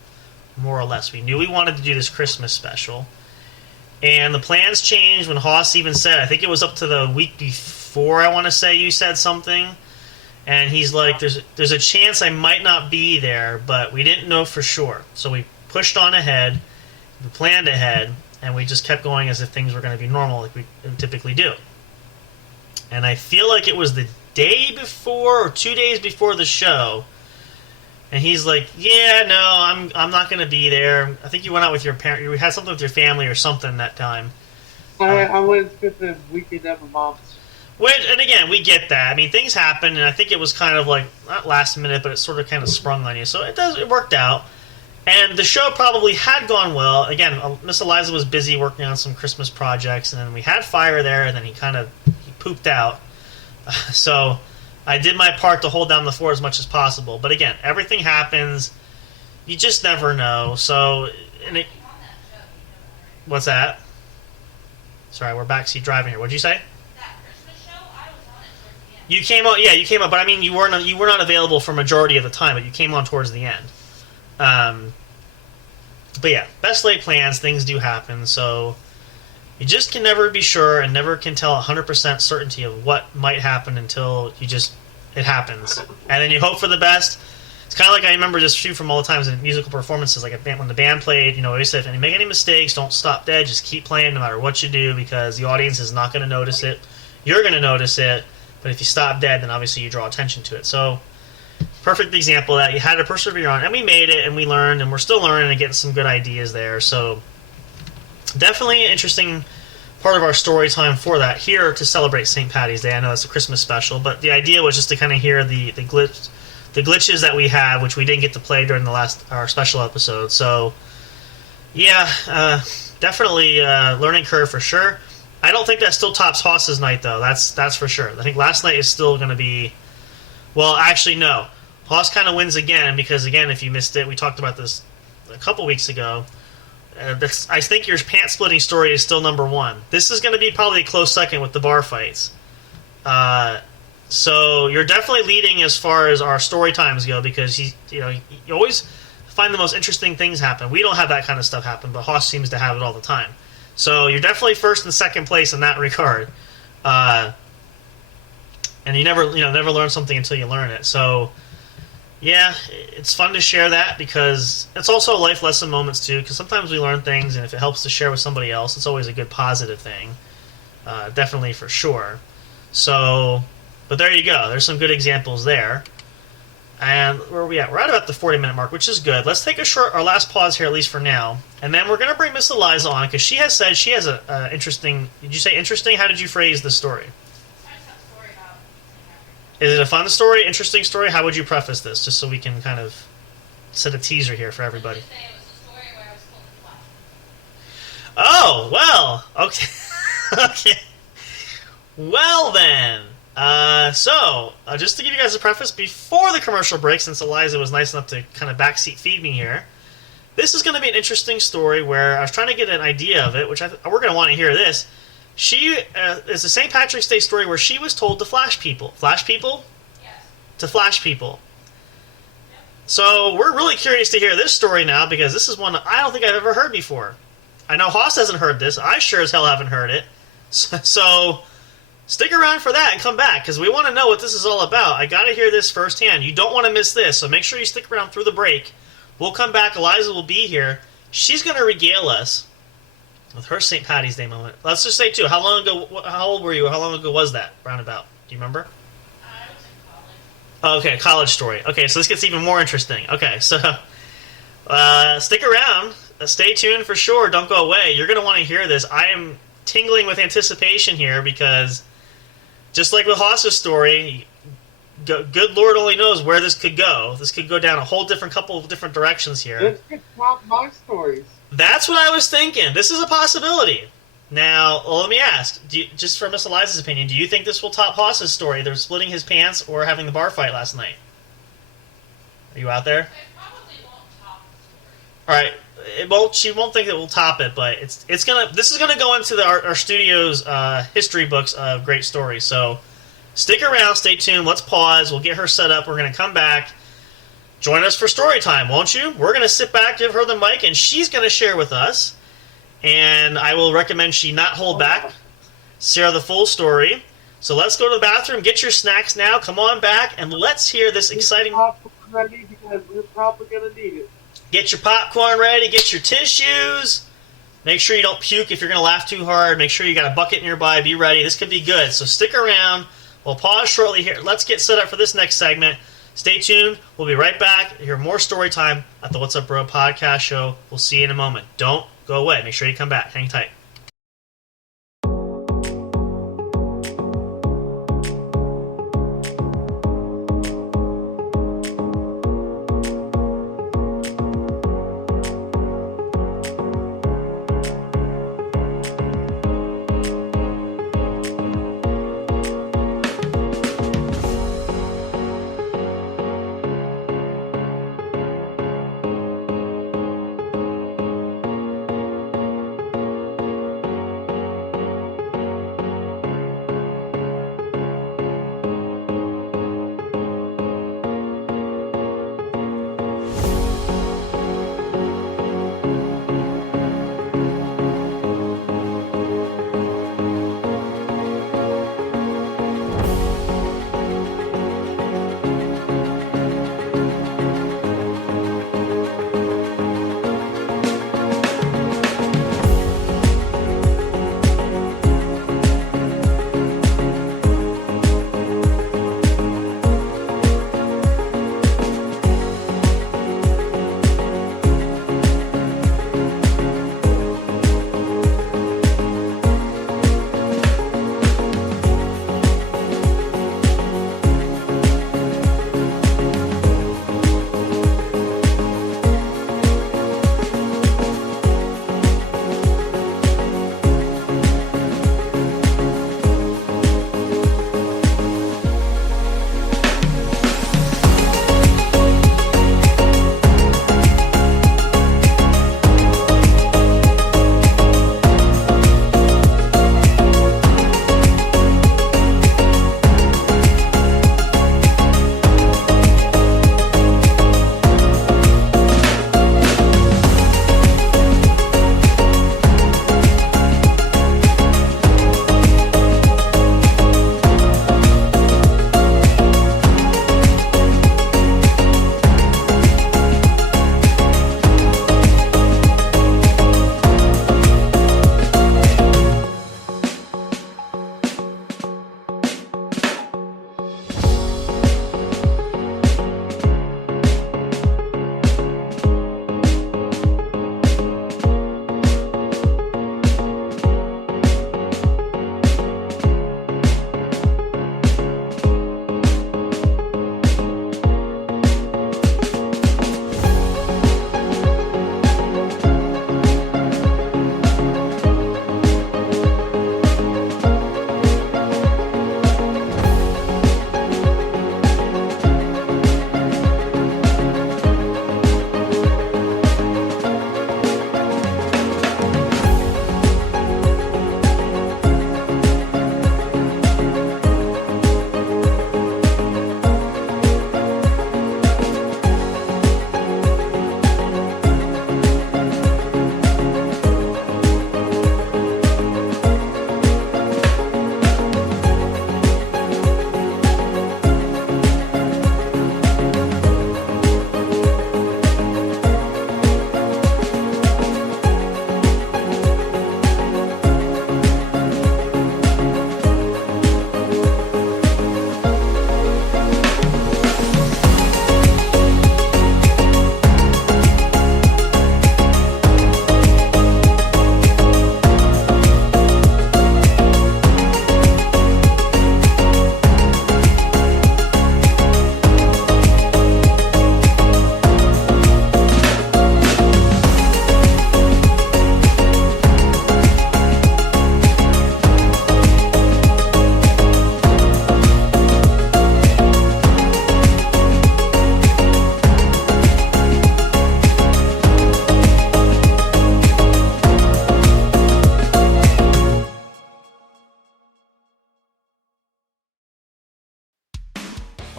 more or less. We knew we wanted to do this Christmas special, and the plans changed when Haas even said, I think it was up to the week before, I want to say, you said something. And he's like, there's a chance I might not be there, but we didn't know for sure. So we pushed on ahead, we planned ahead, and we just kept going as if things were going to be normal like we typically do. And I feel like it was the day before or 2 days before the show, and he's like, yeah, no, I'm not going to be there. I think you went out with your parent. You had something with your family or something that time. I went to spend the weekend at my mom's. And again, we get that. I mean, things happen, and I think it was kind of like, not last minute, but it sort of kind of sprung on you. So it worked out. And the show probably had gone well. Again, Miss Eliza was busy working on some Christmas projects, and then we had Fire there, and then he pooped out. So I did my part to hold down the fort as much as possible. But again, everything happens. You just never know. So, what's that? Sorry, we're backseat driving here. What'd you say? You came on, yeah, you came on, but I mean, you were not available for majority of the time, but you came on towards the end. But yeah, best laid plans, things do happen, so you just can never be sure and never can tell 100% certainty of what might happen until it happens. And then you hope for the best. It's kind of like I remember just from all the times in musical performances, like when the band played, you know, I always said, if you make any mistakes, don't stop dead, just keep playing no matter what you do, because the audience is not going to notice it. You're going to notice it. But if you stop dead, then obviously you draw attention to it. So, perfect example of that. You had to persevere on, and we made it, and we learned, and we're still learning and getting some good ideas there. So, definitely an interesting part of our story time for that here to celebrate St. Paddy's Day. I know it's a Christmas special, but the idea was just to kind of hear the glitches that we have, which we didn't get to play during our special episode. So, yeah, definitely learning curve for sure. I don't think that still tops Haas's night, though. That's for sure. I think last night is still going to be... Well, actually, no. Haas kind of wins again, because, again, if you missed it, we talked about this a couple weeks ago. I think your pants-splitting story is still number one. This is going to be probably a close second with the bar fights. So you're definitely leading as far as our story times go, because you always find the most interesting things happen. We don't have that kind of stuff happen, but Haas seems to have it all the time. So you're definitely first and second place in that regard, and you never learn something until you learn it. So, yeah, it's fun to share that, because it's also life lesson moments too. Because sometimes we learn things, and if it helps to share with somebody else, it's always a good positive thing. Definitely for sure. So, but there you go. There's some good examples there. And where are we at? We're at about the 40-minute mark, which is good. Let's take our last pause here, at least for now. And then we're going to bring Miss Eliza on, because she has said she has a interesting... Did you say interesting? How did you phrase the story? Is it a fun story, interesting story? How would you preface this, just so we can kind of set a teaser here for everybody? Oh, well, okay. Okay. Well, then. So, just to give you guys a preface, before the commercial break, since Eliza was nice enough to kind of backseat feed me here, this is going to be an interesting story where I was trying to get an idea of it, which we're going to want to hear this. She is a St. Patrick's Day story where she was told to flash people. Flash people? Yes. To flash people. Yep. So we're really curious to hear this story now, because this is one I don't think I've ever heard before. I know Haas hasn't heard this. I sure as hell haven't heard it. So stick around for that and come back, because we want to know what this is all about. I got to hear this firsthand. You don't want to miss this, so make sure you stick around through the break. We'll come back. Eliza will be here. She's going to regale us with her St. Patty's Day moment. Let's just say, too, how old were you? How long ago was that, roundabout? Do you remember? I was in college. Okay, college story. Okay, so this gets even more interesting. Okay, so stick around. Stay tuned for sure. Don't go away. You're going to want to hear this. I am tingling with anticipation here, because just like with Haas's story, good Lord only knows where this could go. This could go down a whole couple of different directions here. This could top my stories. That's what I was thinking. This is a possibility. Now, let me ask, just for Miss Eliza's opinion, do you think this will top Haas's story, either splitting his pants or having the bar fight last night? Are you out there? It probably won't top the story. All right. It won't. She won't think it will top it, but it's gonna. This is gonna go into our studio's history books of great stories. So stick around, stay tuned. Let's pause. We'll get her set up. We're gonna come back. Join us for story time, won't you? We're gonna sit back, give her the mic, and she's gonna share with us. And I will recommend she not hold back, share the full story. So let's go to the bathroom. Get your snacks now. Come on back, and let's hear this exciting. Ready, because we're probably gonna need it. Get your popcorn ready, get your tissues. Make sure you don't puke if you're going to laugh too hard. Make sure you got a bucket nearby. Be ready. This could be good. So stick around. We'll pause shortly here. Let's get set up for this next segment. Stay tuned. We'll be right back. Hear more story time at the What's Up Bro podcast show. We'll see you in a moment. Don't go away. Make sure you come back. Hang tight.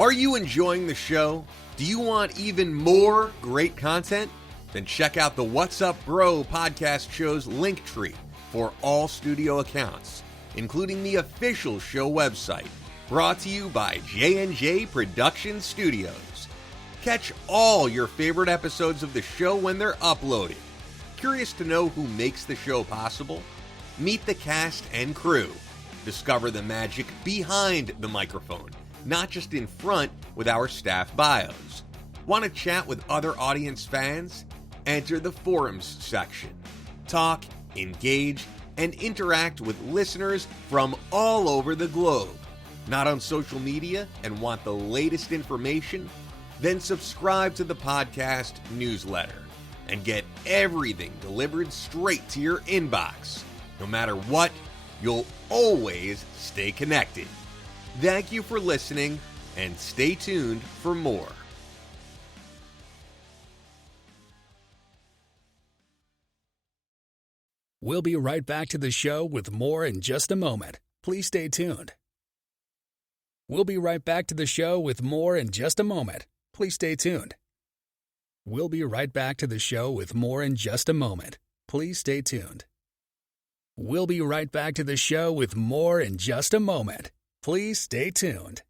Are you enjoying the show? Do you want even more great content? Then check out the What's Up Bro podcast show's link tree for all studio accounts, including the official show website, brought to you by J&J Production Studios. Catch all your favorite episodes of the show when they're uploaded. Curious to know who makes the show possible? Meet the cast and crew. Discover the magic behind the microphone, not just in front with our staff bios. Want to chat with other audience fans? Enter the forums section. Talk, engage, and interact with listeners from all over the globe. Not on social media and want the latest information? Then subscribe to the podcast newsletter and get everything delivered straight to your inbox. No matter what, you'll always stay connected. Thank you for listening, and stay tuned for more. We'll be right back to the show with more in just a moment. Please stay tuned. We'll be right back to the show with more in just a moment. Please stay tuned. We'll be right back to the show with more in just a moment. Please stay tuned. We'll be right back to the show with more in just a moment. Please stay tuned.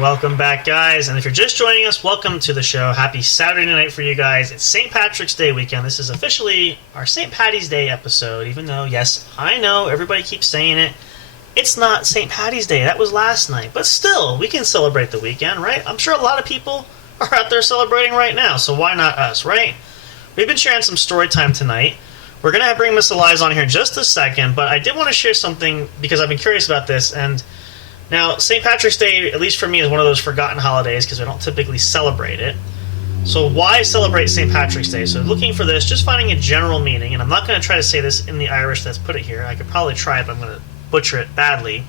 Welcome back, guys, and if you're just joining us, welcome to the show. Happy Saturday night for you guys. It's St. Patrick's Day weekend. This is officially our St. Patty's Day episode, even though, yes, I know, everybody keeps saying it. It's not St. Patty's Day. That was last night. But still, we can celebrate the weekend, right? I'm sure a lot of people are out there celebrating right now, so why not us, right? We've been sharing some story time tonight. We're going to bring Miss Eliza on here in just a second, but I did want to share something because I've been curious about this, and now, St. Patrick's Day, at least for me, is one of those forgotten holidays because we don't typically celebrate it. So why celebrate St. Patrick's Day? So looking for this, just finding a general meaning, and I'm not going to try to say this in the Irish that's put it here. I could probably try it, but I'm going to butcher it badly.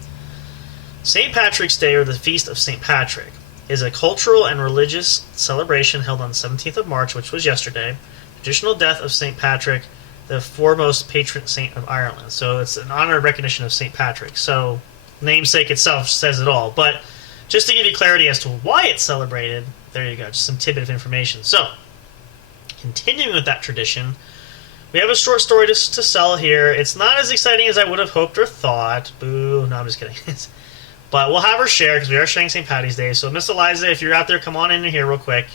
St. Patrick's Day, or the Feast of St. Patrick, is a cultural and religious celebration held on the 17th of March, which was yesterday. Traditional death of St. Patrick, the foremost patron saint of Ireland. So it's an honor and recognition of St. Patrick. So namesake itself says it all. But just to give you clarity as to why it's celebrated, there you go, just some tidbit of information. So, continuing with that tradition, we have a short story to sell here. It's not as exciting as I would have hoped or thought. Boo. No, I'm just kidding. But we'll have her share because we are sharing St. Patty's Day. So, Miss Eliza, if you're out there, come on in here real quick.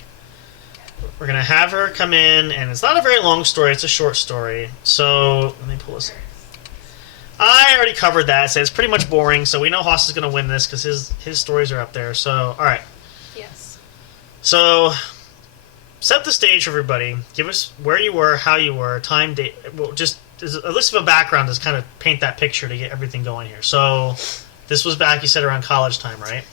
We're going to have her come in, and it's not a very long story. It's a short story. So, let me pull this up. I already covered that, so it's pretty much boring, so we know Haas is going to win this because his stories are up there. So, alright. Yes. So, set the stage for everybody. Give us where you were, how you were, time, date. Well, just a list of a background to kind of paint that picture to get everything going here. So, this was back, you said, around college time, right?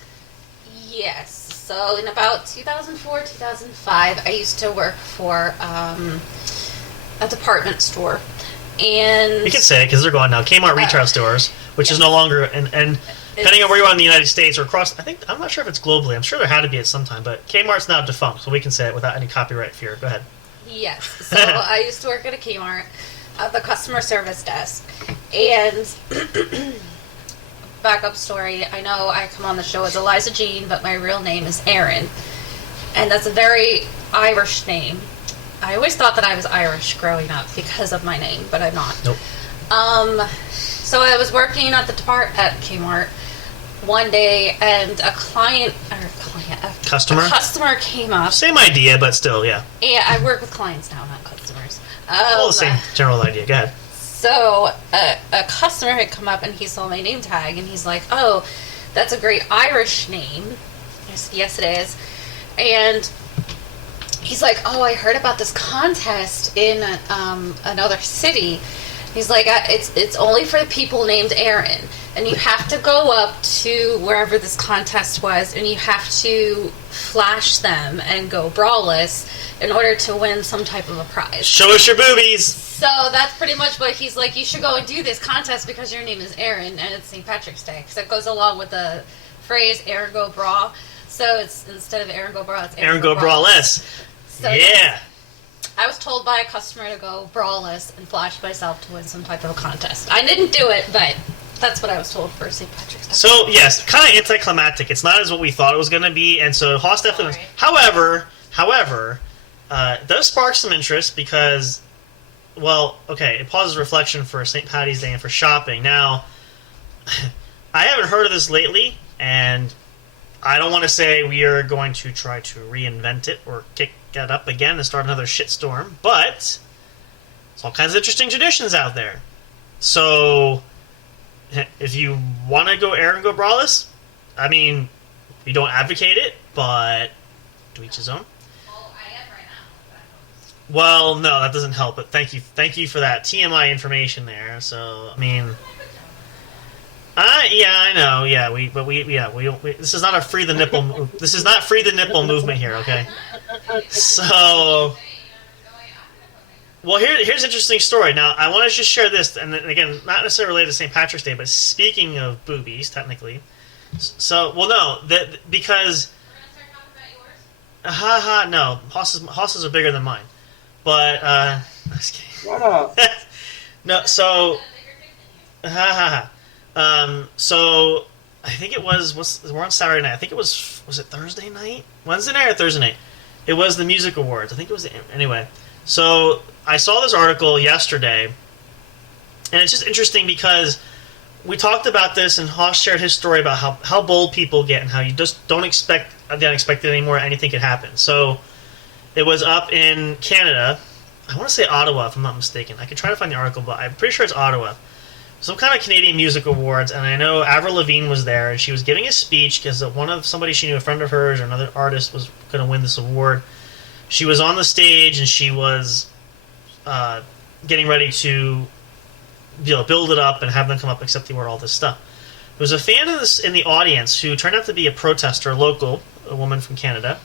Yes. So, in about 2004, 2005, I used to work for a department store. And we can say it because they're gone now. Kmart retail stores, which is no longer, and depending on where you are in the United States or across, I'm not sure if it's globally. I'm sure there had to be at some time, but Kmart's now defunct, so we can say it without any copyright fear. Go ahead. Yes. So I used to work at a Kmart, at the customer service desk, and backup story. I know I come on the show as Eliza Jean, but my real name is Erin, and that's a very Irish name. I always thought that I was Irish growing up because of my name, but I'm not. Nope. So I was working at the at Kmart one day, and a customer came up. Same idea, but still, yeah. Yeah, I work with clients now, not customers. Well, the same general idea. Go ahead. So a customer had come up, and he saw my name tag, and he's like, "Oh, that's a great Irish name." I said, "Yes, it is," and he's like, "Oh, I heard about this contest in another city." He's like, "It's only for the people named Aaron, and you have to go up to wherever this contest was, and you have to flash them and go braless in order to win some type of a prize. Show us your boobies." So that's pretty much what he's like. You should go and do this contest because your name is Aaron, and it's St. Patrick's Day, because it goes along with the phrase "Aaron go bra." So it's instead of Aaron go bra, it's Aaron go braless. So yeah. I was told by a customer to go braless and flash myself to win some type of a contest. I didn't do it, but that's what I was told for St. Patrick's Day. So, yes, kind of anticlimactic. It's not as what we thought it was going to be, and so Haas definitely was. However, it does spark some interest because, well, okay, it pauses reflection for St. Patty's Day and for shopping. Now, I haven't heard of this lately, and I don't want to say we are going to try to reinvent it or kick it up again and start another shitstorm, but there's all kinds of interesting traditions out there. So, if you want to go Aaron go braless, I mean, we don't advocate it, but to each his own. Oh, I am right now. Well, no, that doesn't help, but thank you for that TMI information there. So, I mean, yeah, I know, yeah, we don't. This is not a free the nipple. This is not free the nipple movement here, okay? So, Well, here's an interesting story. Now, I want to just share this, and then, again, not necessarily related to St. Patrick's Day, but speaking of boobies, technically. So, well, no, because... We're going to start talking about yours? No. Hosses are bigger than mine. But, I'm just kidding. Shut up. No, so... Got a bigger dick than you. So, I think it was... we're on Saturday night. I think it was it Thursday night? Wednesday night or Thursday night? It was the Music Awards. I think it was... Anyway, so... I saw this article yesterday, and it's just interesting because we talked about this, and Hoss shared his story about how bold people get and how you just don't expect the unexpected anymore. Anything could happen. So it was up in Canada. I want to say Ottawa, if I'm not mistaken. I can try to find the article, but I'm pretty sure it's Ottawa. Some kind of Canadian music awards, and I know Avril Lavigne was there, and she was giving a speech because somebody she knew, a friend of hers or another artist, was going to win this award. She was on the stage, and she was... getting ready to build it up and have them come up, accept the award, all this stuff. There was a fan in the audience who turned out to be a protester, local, a woman from Canada,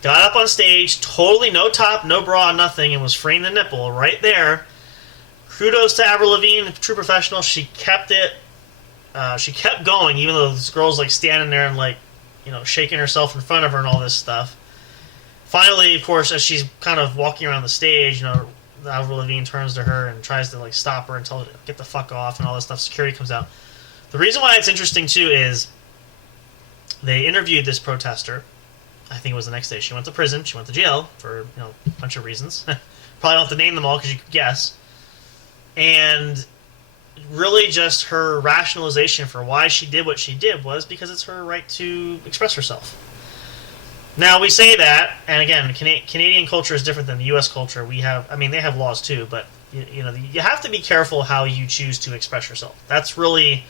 got up on stage, totally no top, no bra, nothing, and was freeing the nipple right there. Kudos to Avril Lavigne, true professional. She kept it. She kept going, even though this girl's like standing there and like, shaking herself in front of her and all this stuff. Finally, of course, as she's kind of walking around the stage, Avril Lavigne turns to her and tries to stop her and tell her to get the fuck off and all this stuff. Security comes out. The reason why it's interesting too is they interviewed this protester. I think it was the next day. She went to prison. She went to jail for a bunch of reasons. Probably don't have to name them all because you could guess. And really, just her rationalization for why she did what she did was because it's her right to express herself. Now, we say that, and again, Canadian culture is different than the U.S. culture. They have laws too, but you have to be careful how you choose to express yourself. That's really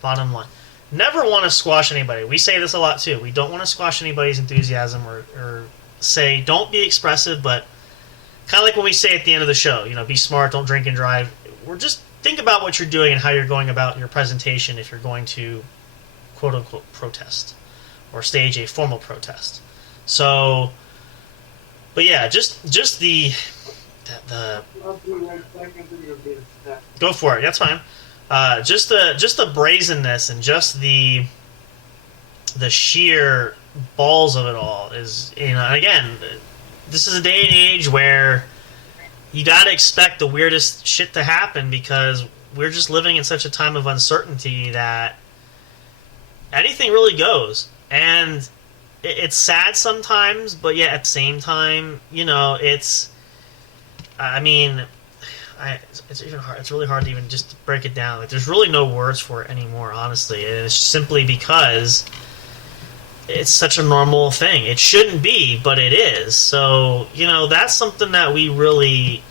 bottom line. Never want to squash anybody. We say this a lot too. We don't want to squash anybody's enthusiasm or say, don't be expressive, but kind of like when we say at the end of the show, be smart, don't drink and drive. We're just think about what you're doing and how you're going about your presentation if you're going to, quote-unquote, protest or stage a formal protest. So, but yeah, just the go for it. That's fine. Just the brazenness and just the sheer balls of it all is, and again, this is a day and age where you got to expect the weirdest shit to happen because we're just living in such a time of uncertainty that anything really goes. And it's sad sometimes, but yeah, at the same time, it's even hard. It's really hard to even just break it down. There's really no words for it anymore, honestly. And it's simply because it's such a normal thing. It shouldn't be, but it is. So, that's something that we really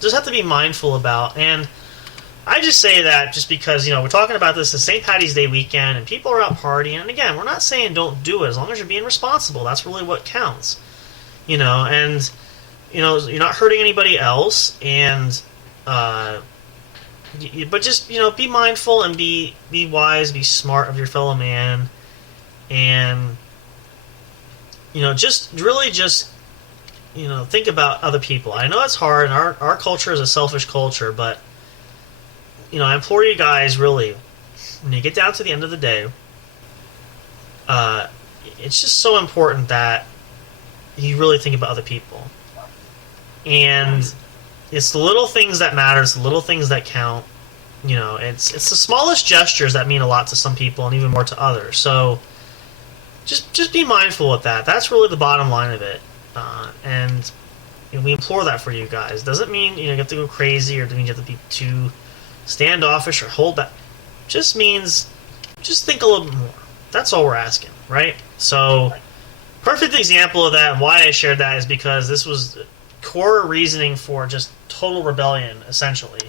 just have to be mindful about. And I just say that just because, we're talking about this as St. Paddy's Day weekend and people are out partying. And again, we're not saying don't do it as long as you're being responsible. That's really what counts. And, you're not hurting anybody else. And, but just, be mindful and be wise, be smart of your fellow man. And, just think about other people. I know it's hard, and our culture is a selfish culture, but, I implore you guys, really, when you get down to the end of the day, it's just so important that you really think about other people. And it's the little things that matter, it's the little things that count. It's the smallest gestures that mean a lot to some people and even more to others. So just be mindful of that. That's really the bottom line of it. And we implore that for you guys. Doesn't mean you have to go crazy or doesn't mean you have to be too standoffish or hold back. Just means just think a little bit more. That's all we're asking, right? So perfect example of that and why I shared that is because this was core reasoning for just total rebellion, essentially.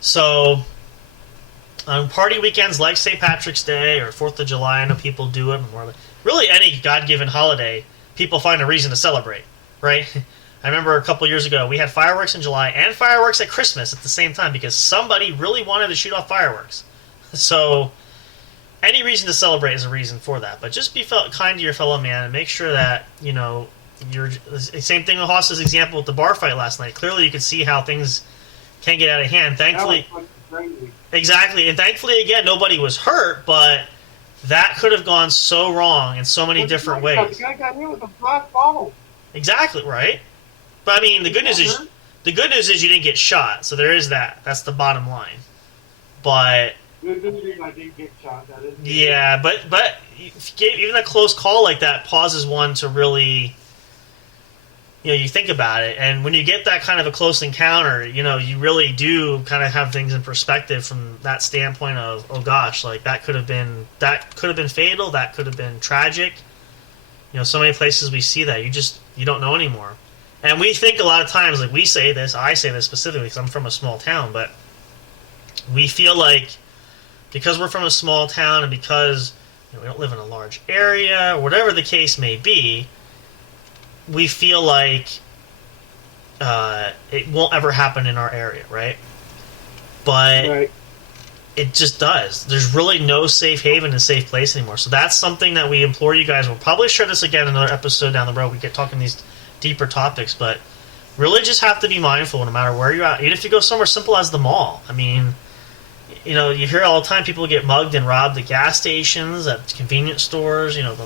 So on party weekends like St. Patrick's Day or 4th of July, I know people do it more. Really, any God-given holiday, people find a reason to celebrate, right? I remember a couple years ago, we had fireworks in July and fireworks at Christmas at the same time because somebody really wanted to shoot off fireworks. So any reason to celebrate is a reason for that. But just be kind to your fellow man and make sure that, You're same thing with Haas's example with the bar fight last night. Clearly, you could see how things can get out of hand. Thankfully, exactly, and thankfully, again, nobody was hurt, but that could have gone so wrong in so many different ways. The guy got hit with a black bottle. Exactly right. But I mean, the good news is you didn't get shot, so there is that. That's the bottom line. But Good news I didn't get shot. That is yeah, but even a close call like that pauses one to really, you think about it, and when you get that kind of a close encounter, you really do kind of have things in perspective from that standpoint of, oh gosh, like that could have been fatal, that could have been tragic. So many places we see that you don't know anymore, and we think a lot of times, like I say this specifically because I'm from a small town, but we feel like because we're from a small town and because we don't live in a large area, or whatever the case may be, we feel like it won't ever happen in our area, right? But right. It just does. There's really no safe haven and safe place anymore. So that's something that we implore you guys. We'll probably share this again in another episode down the road. We get talking these deeper topics, but really just have to be mindful no matter where you're at. Even if you go somewhere simple as the mall. I mean, you hear all the time people get mugged and robbed at gas stations, at convenience stores. A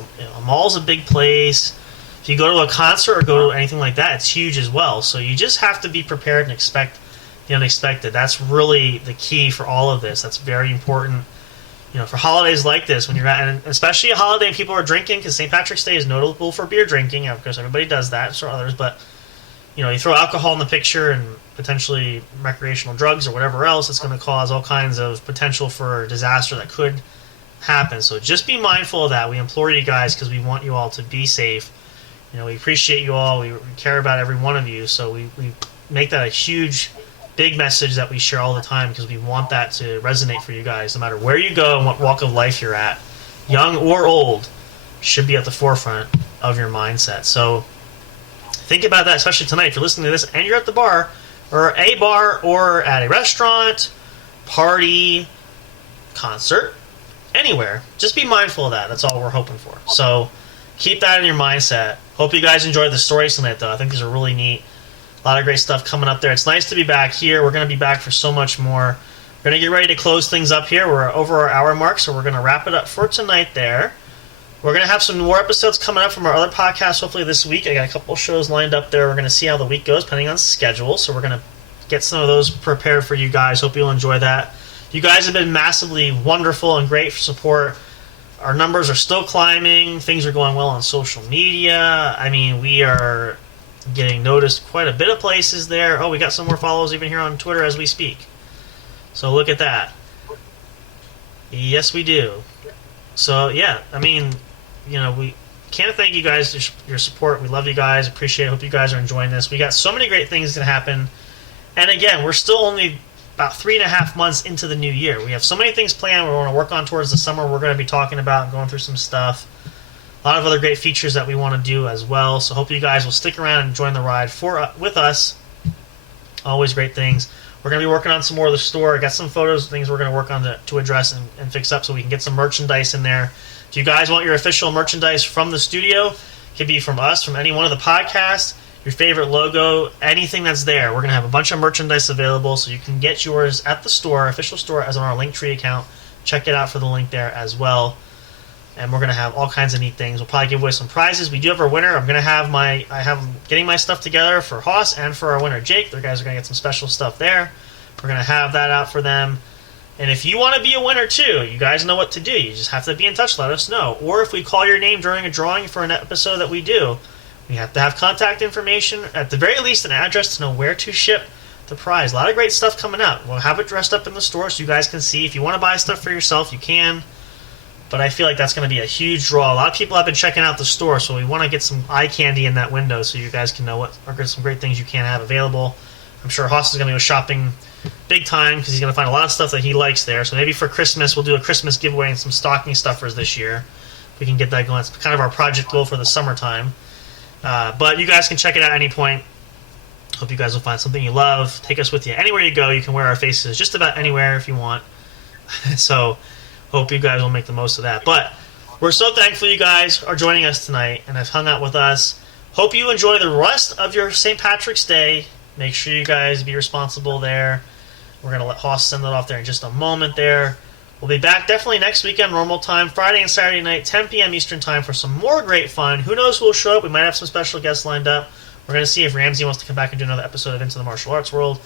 mall's a big place. If you go to a concert or go to anything like that, it's huge as well. So you just have to be prepared and expect the unexpected. That's really the key for all of this. That's very important. For holidays like this, when you're at, and especially a holiday and people are drinking, because St. Patrick's Day is notable for beer drinking. Of course, everybody does that, so others. But you throw alcohol in the picture and potentially recreational drugs or whatever else, it's going to cause all kinds of potential for disaster that could happen. So just be mindful of that. We implore you guys because we want you all to be safe. We appreciate you all. We care about every one of you. So we make that a huge, big message that we share all the time because we want that to resonate for you guys. No matter where you go and what walk of life you're at, young or old, should be at the forefront of your mindset. So think about that, especially tonight. If you're listening to this and you're at the bar, or at a restaurant, party, concert, anywhere, just be mindful of that. That's all we're hoping for. So keep that in your mindset. Hope you guys enjoyed the stories tonight, though. I think these are really neat. A lot of great stuff coming up there. It's nice to be back here. We're going to be back for so much more. We're going to get ready to close things up here. We're over our hour mark, so we're going to wrap it up for tonight there. We're going to have some more episodes coming up from our other podcasts hopefully this week. I got a couple of shows lined up there. We're going to see how the week goes, depending on schedule. So we're going to get some of those prepared for you guys. Hope you'll enjoy that. You guys have been massively wonderful and great for support. Our numbers are still climbing. Things are going well on social media. I mean, we are getting noticed quite a bit of places there. Oh, we got some more followers even here on Twitter as we speak. So look at that. Yes, we do. So, yeah, I mean, we can't thank you guys for your support. We love you guys. Appreciate it. Hope you guys are enjoying this. We got so many great things that happen. And again, we're still only about 3.5 months into the new year. We have so many things planned we want to work on towards the summer. We're going to be talking about and going through some stuff. A lot of other great features that we want to do as well. So hope you guys will stick around and join the ride with us. Always great things. We're going to be working on some more of the store. I got some photos of things we're going to work on to address and fix up so we can get some merchandise in there. If you guys want your official merchandise from the studio, it could be from us, from any one of the podcasts, your favorite logo, anything that's there. We're going to have a bunch of merchandise available so you can get yours at the store, official store, as on our Linktree account. Check it out for the link there as well. And we're going to have all kinds of neat things. We'll probably give away some prizes. We do have our winner. I'm getting my stuff together for Haas and for our winner, Jake. The guys are going to get some special stuff there. We're going to have that out for them. And if you want to be a winner too, you guys know what to do. You just have to be in touch. Let us know. Or if we call your name during a drawing for an episode that we do, we have to have contact information, at the very least an address to know where to ship the prize. A lot of great stuff coming out. We'll have it dressed up in the store so you guys can see. If you want to buy stuff for yourself, you can. But I feel like that's going to be a huge draw. A lot of people have been checking out the store, so we want to get some eye candy in that window so you guys can know what are some great things you can have available. I'm sure Haas is going to go shopping big time because he's going to find a lot of stuff that he likes there. So maybe for Christmas, we'll do a Christmas giveaway and some stocking stuffers this year. We can get that going. It's kind of our project goal for the summertime. But you guys can check it out at any point. Hope you guys will find something you love. Take us with you anywhere you go. You can wear our faces just about anywhere if you want. So hope you guys will make the most of that. But we're so thankful you guys are joining us tonight and have hung out with us. hope you enjoy the rest of your St. Patrick's Day. Make sure you guys be responsible there. We're going to let Hoss send it off there in just a moment there. We'll be back definitely next weekend, normal time, Friday and Saturday night, 10 p.m. Eastern time for some more great fun. Who knows who will show up? We might have some special guests lined up. We're going to see if Ramsey wants to come back and do another episode of Into the Martial Arts World.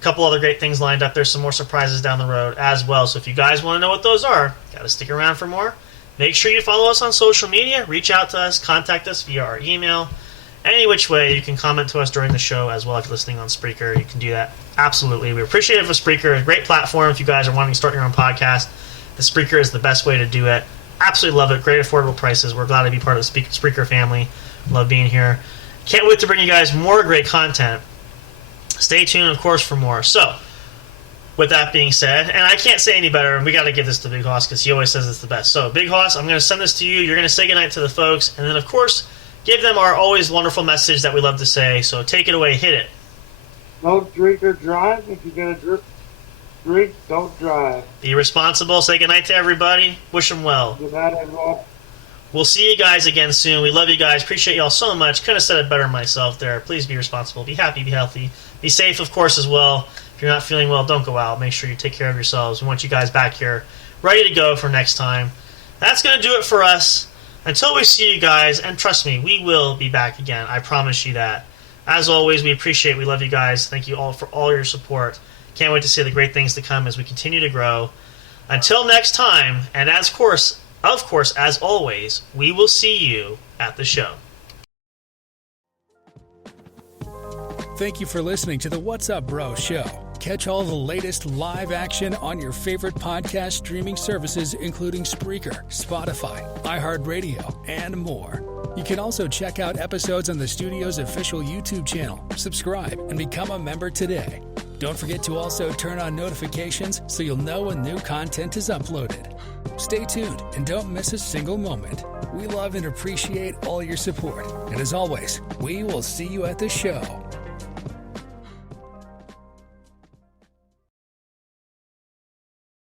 A couple other great things lined up. There's some more surprises down the road as well. So if you guys want to know what those are, got to stick around for more. Make sure you follow us on social media. Reach out to us. Contact us via our email. Any which way, you can comment to us during the show as well. If you're listening on Spreaker, you can do that. Absolutely. We appreciate it for Spreaker. A great platform if you guys are wanting to start your own podcast. The Spreaker is the best way to do it. Absolutely love it. Great affordable prices. We're glad to be part of the Spreaker family. Love being here. Can't wait to bring you guys more great content. Stay tuned, of course, for more. So, with that being said, and I can't say any better, we got to give this to Big Hoss because he always says it's the best. So, Big Hoss, I'm going to send this to you. You're going to say goodnight to the folks. And then, of course, give them our always wonderful message that we love to say. So, take it away. Hit it. Don't drink or drive. If you're going to drink, don't drive. Be responsible. Say goodnight to everybody. Wish them well. Good night, everyone. We'll see you guys again soon. We love you guys. Appreciate y'all so much. Couldn't have said it better myself there. Please be responsible. Be happy. Be healthy. Be safe, of course, as well. If you're not feeling well, don't go out. Make sure you take care of yourselves. We want you guys back here ready to go for next time. That's going to do it for us. Until we see you guys, and trust me, we will be back again. I promise you that. As always, we appreciate, we love you guys. Thank you all for all your support. Can't wait to see the great things to come as we continue to grow. Until next time, and of course, as always, we will see you at the show. Thank you for listening to the What's Up Bro show. Catch all the latest live action on your favorite podcast streaming services, including Spreaker, Spotify, iHeartRadio, and more. You can also check out episodes on the studio's official YouTube channel. Subscribe and become a member today. Don't forget to also turn on notifications so you'll know when new content is uploaded. Stay tuned and don't miss a single moment. We love and appreciate all your support. And as always, we will see you at the show.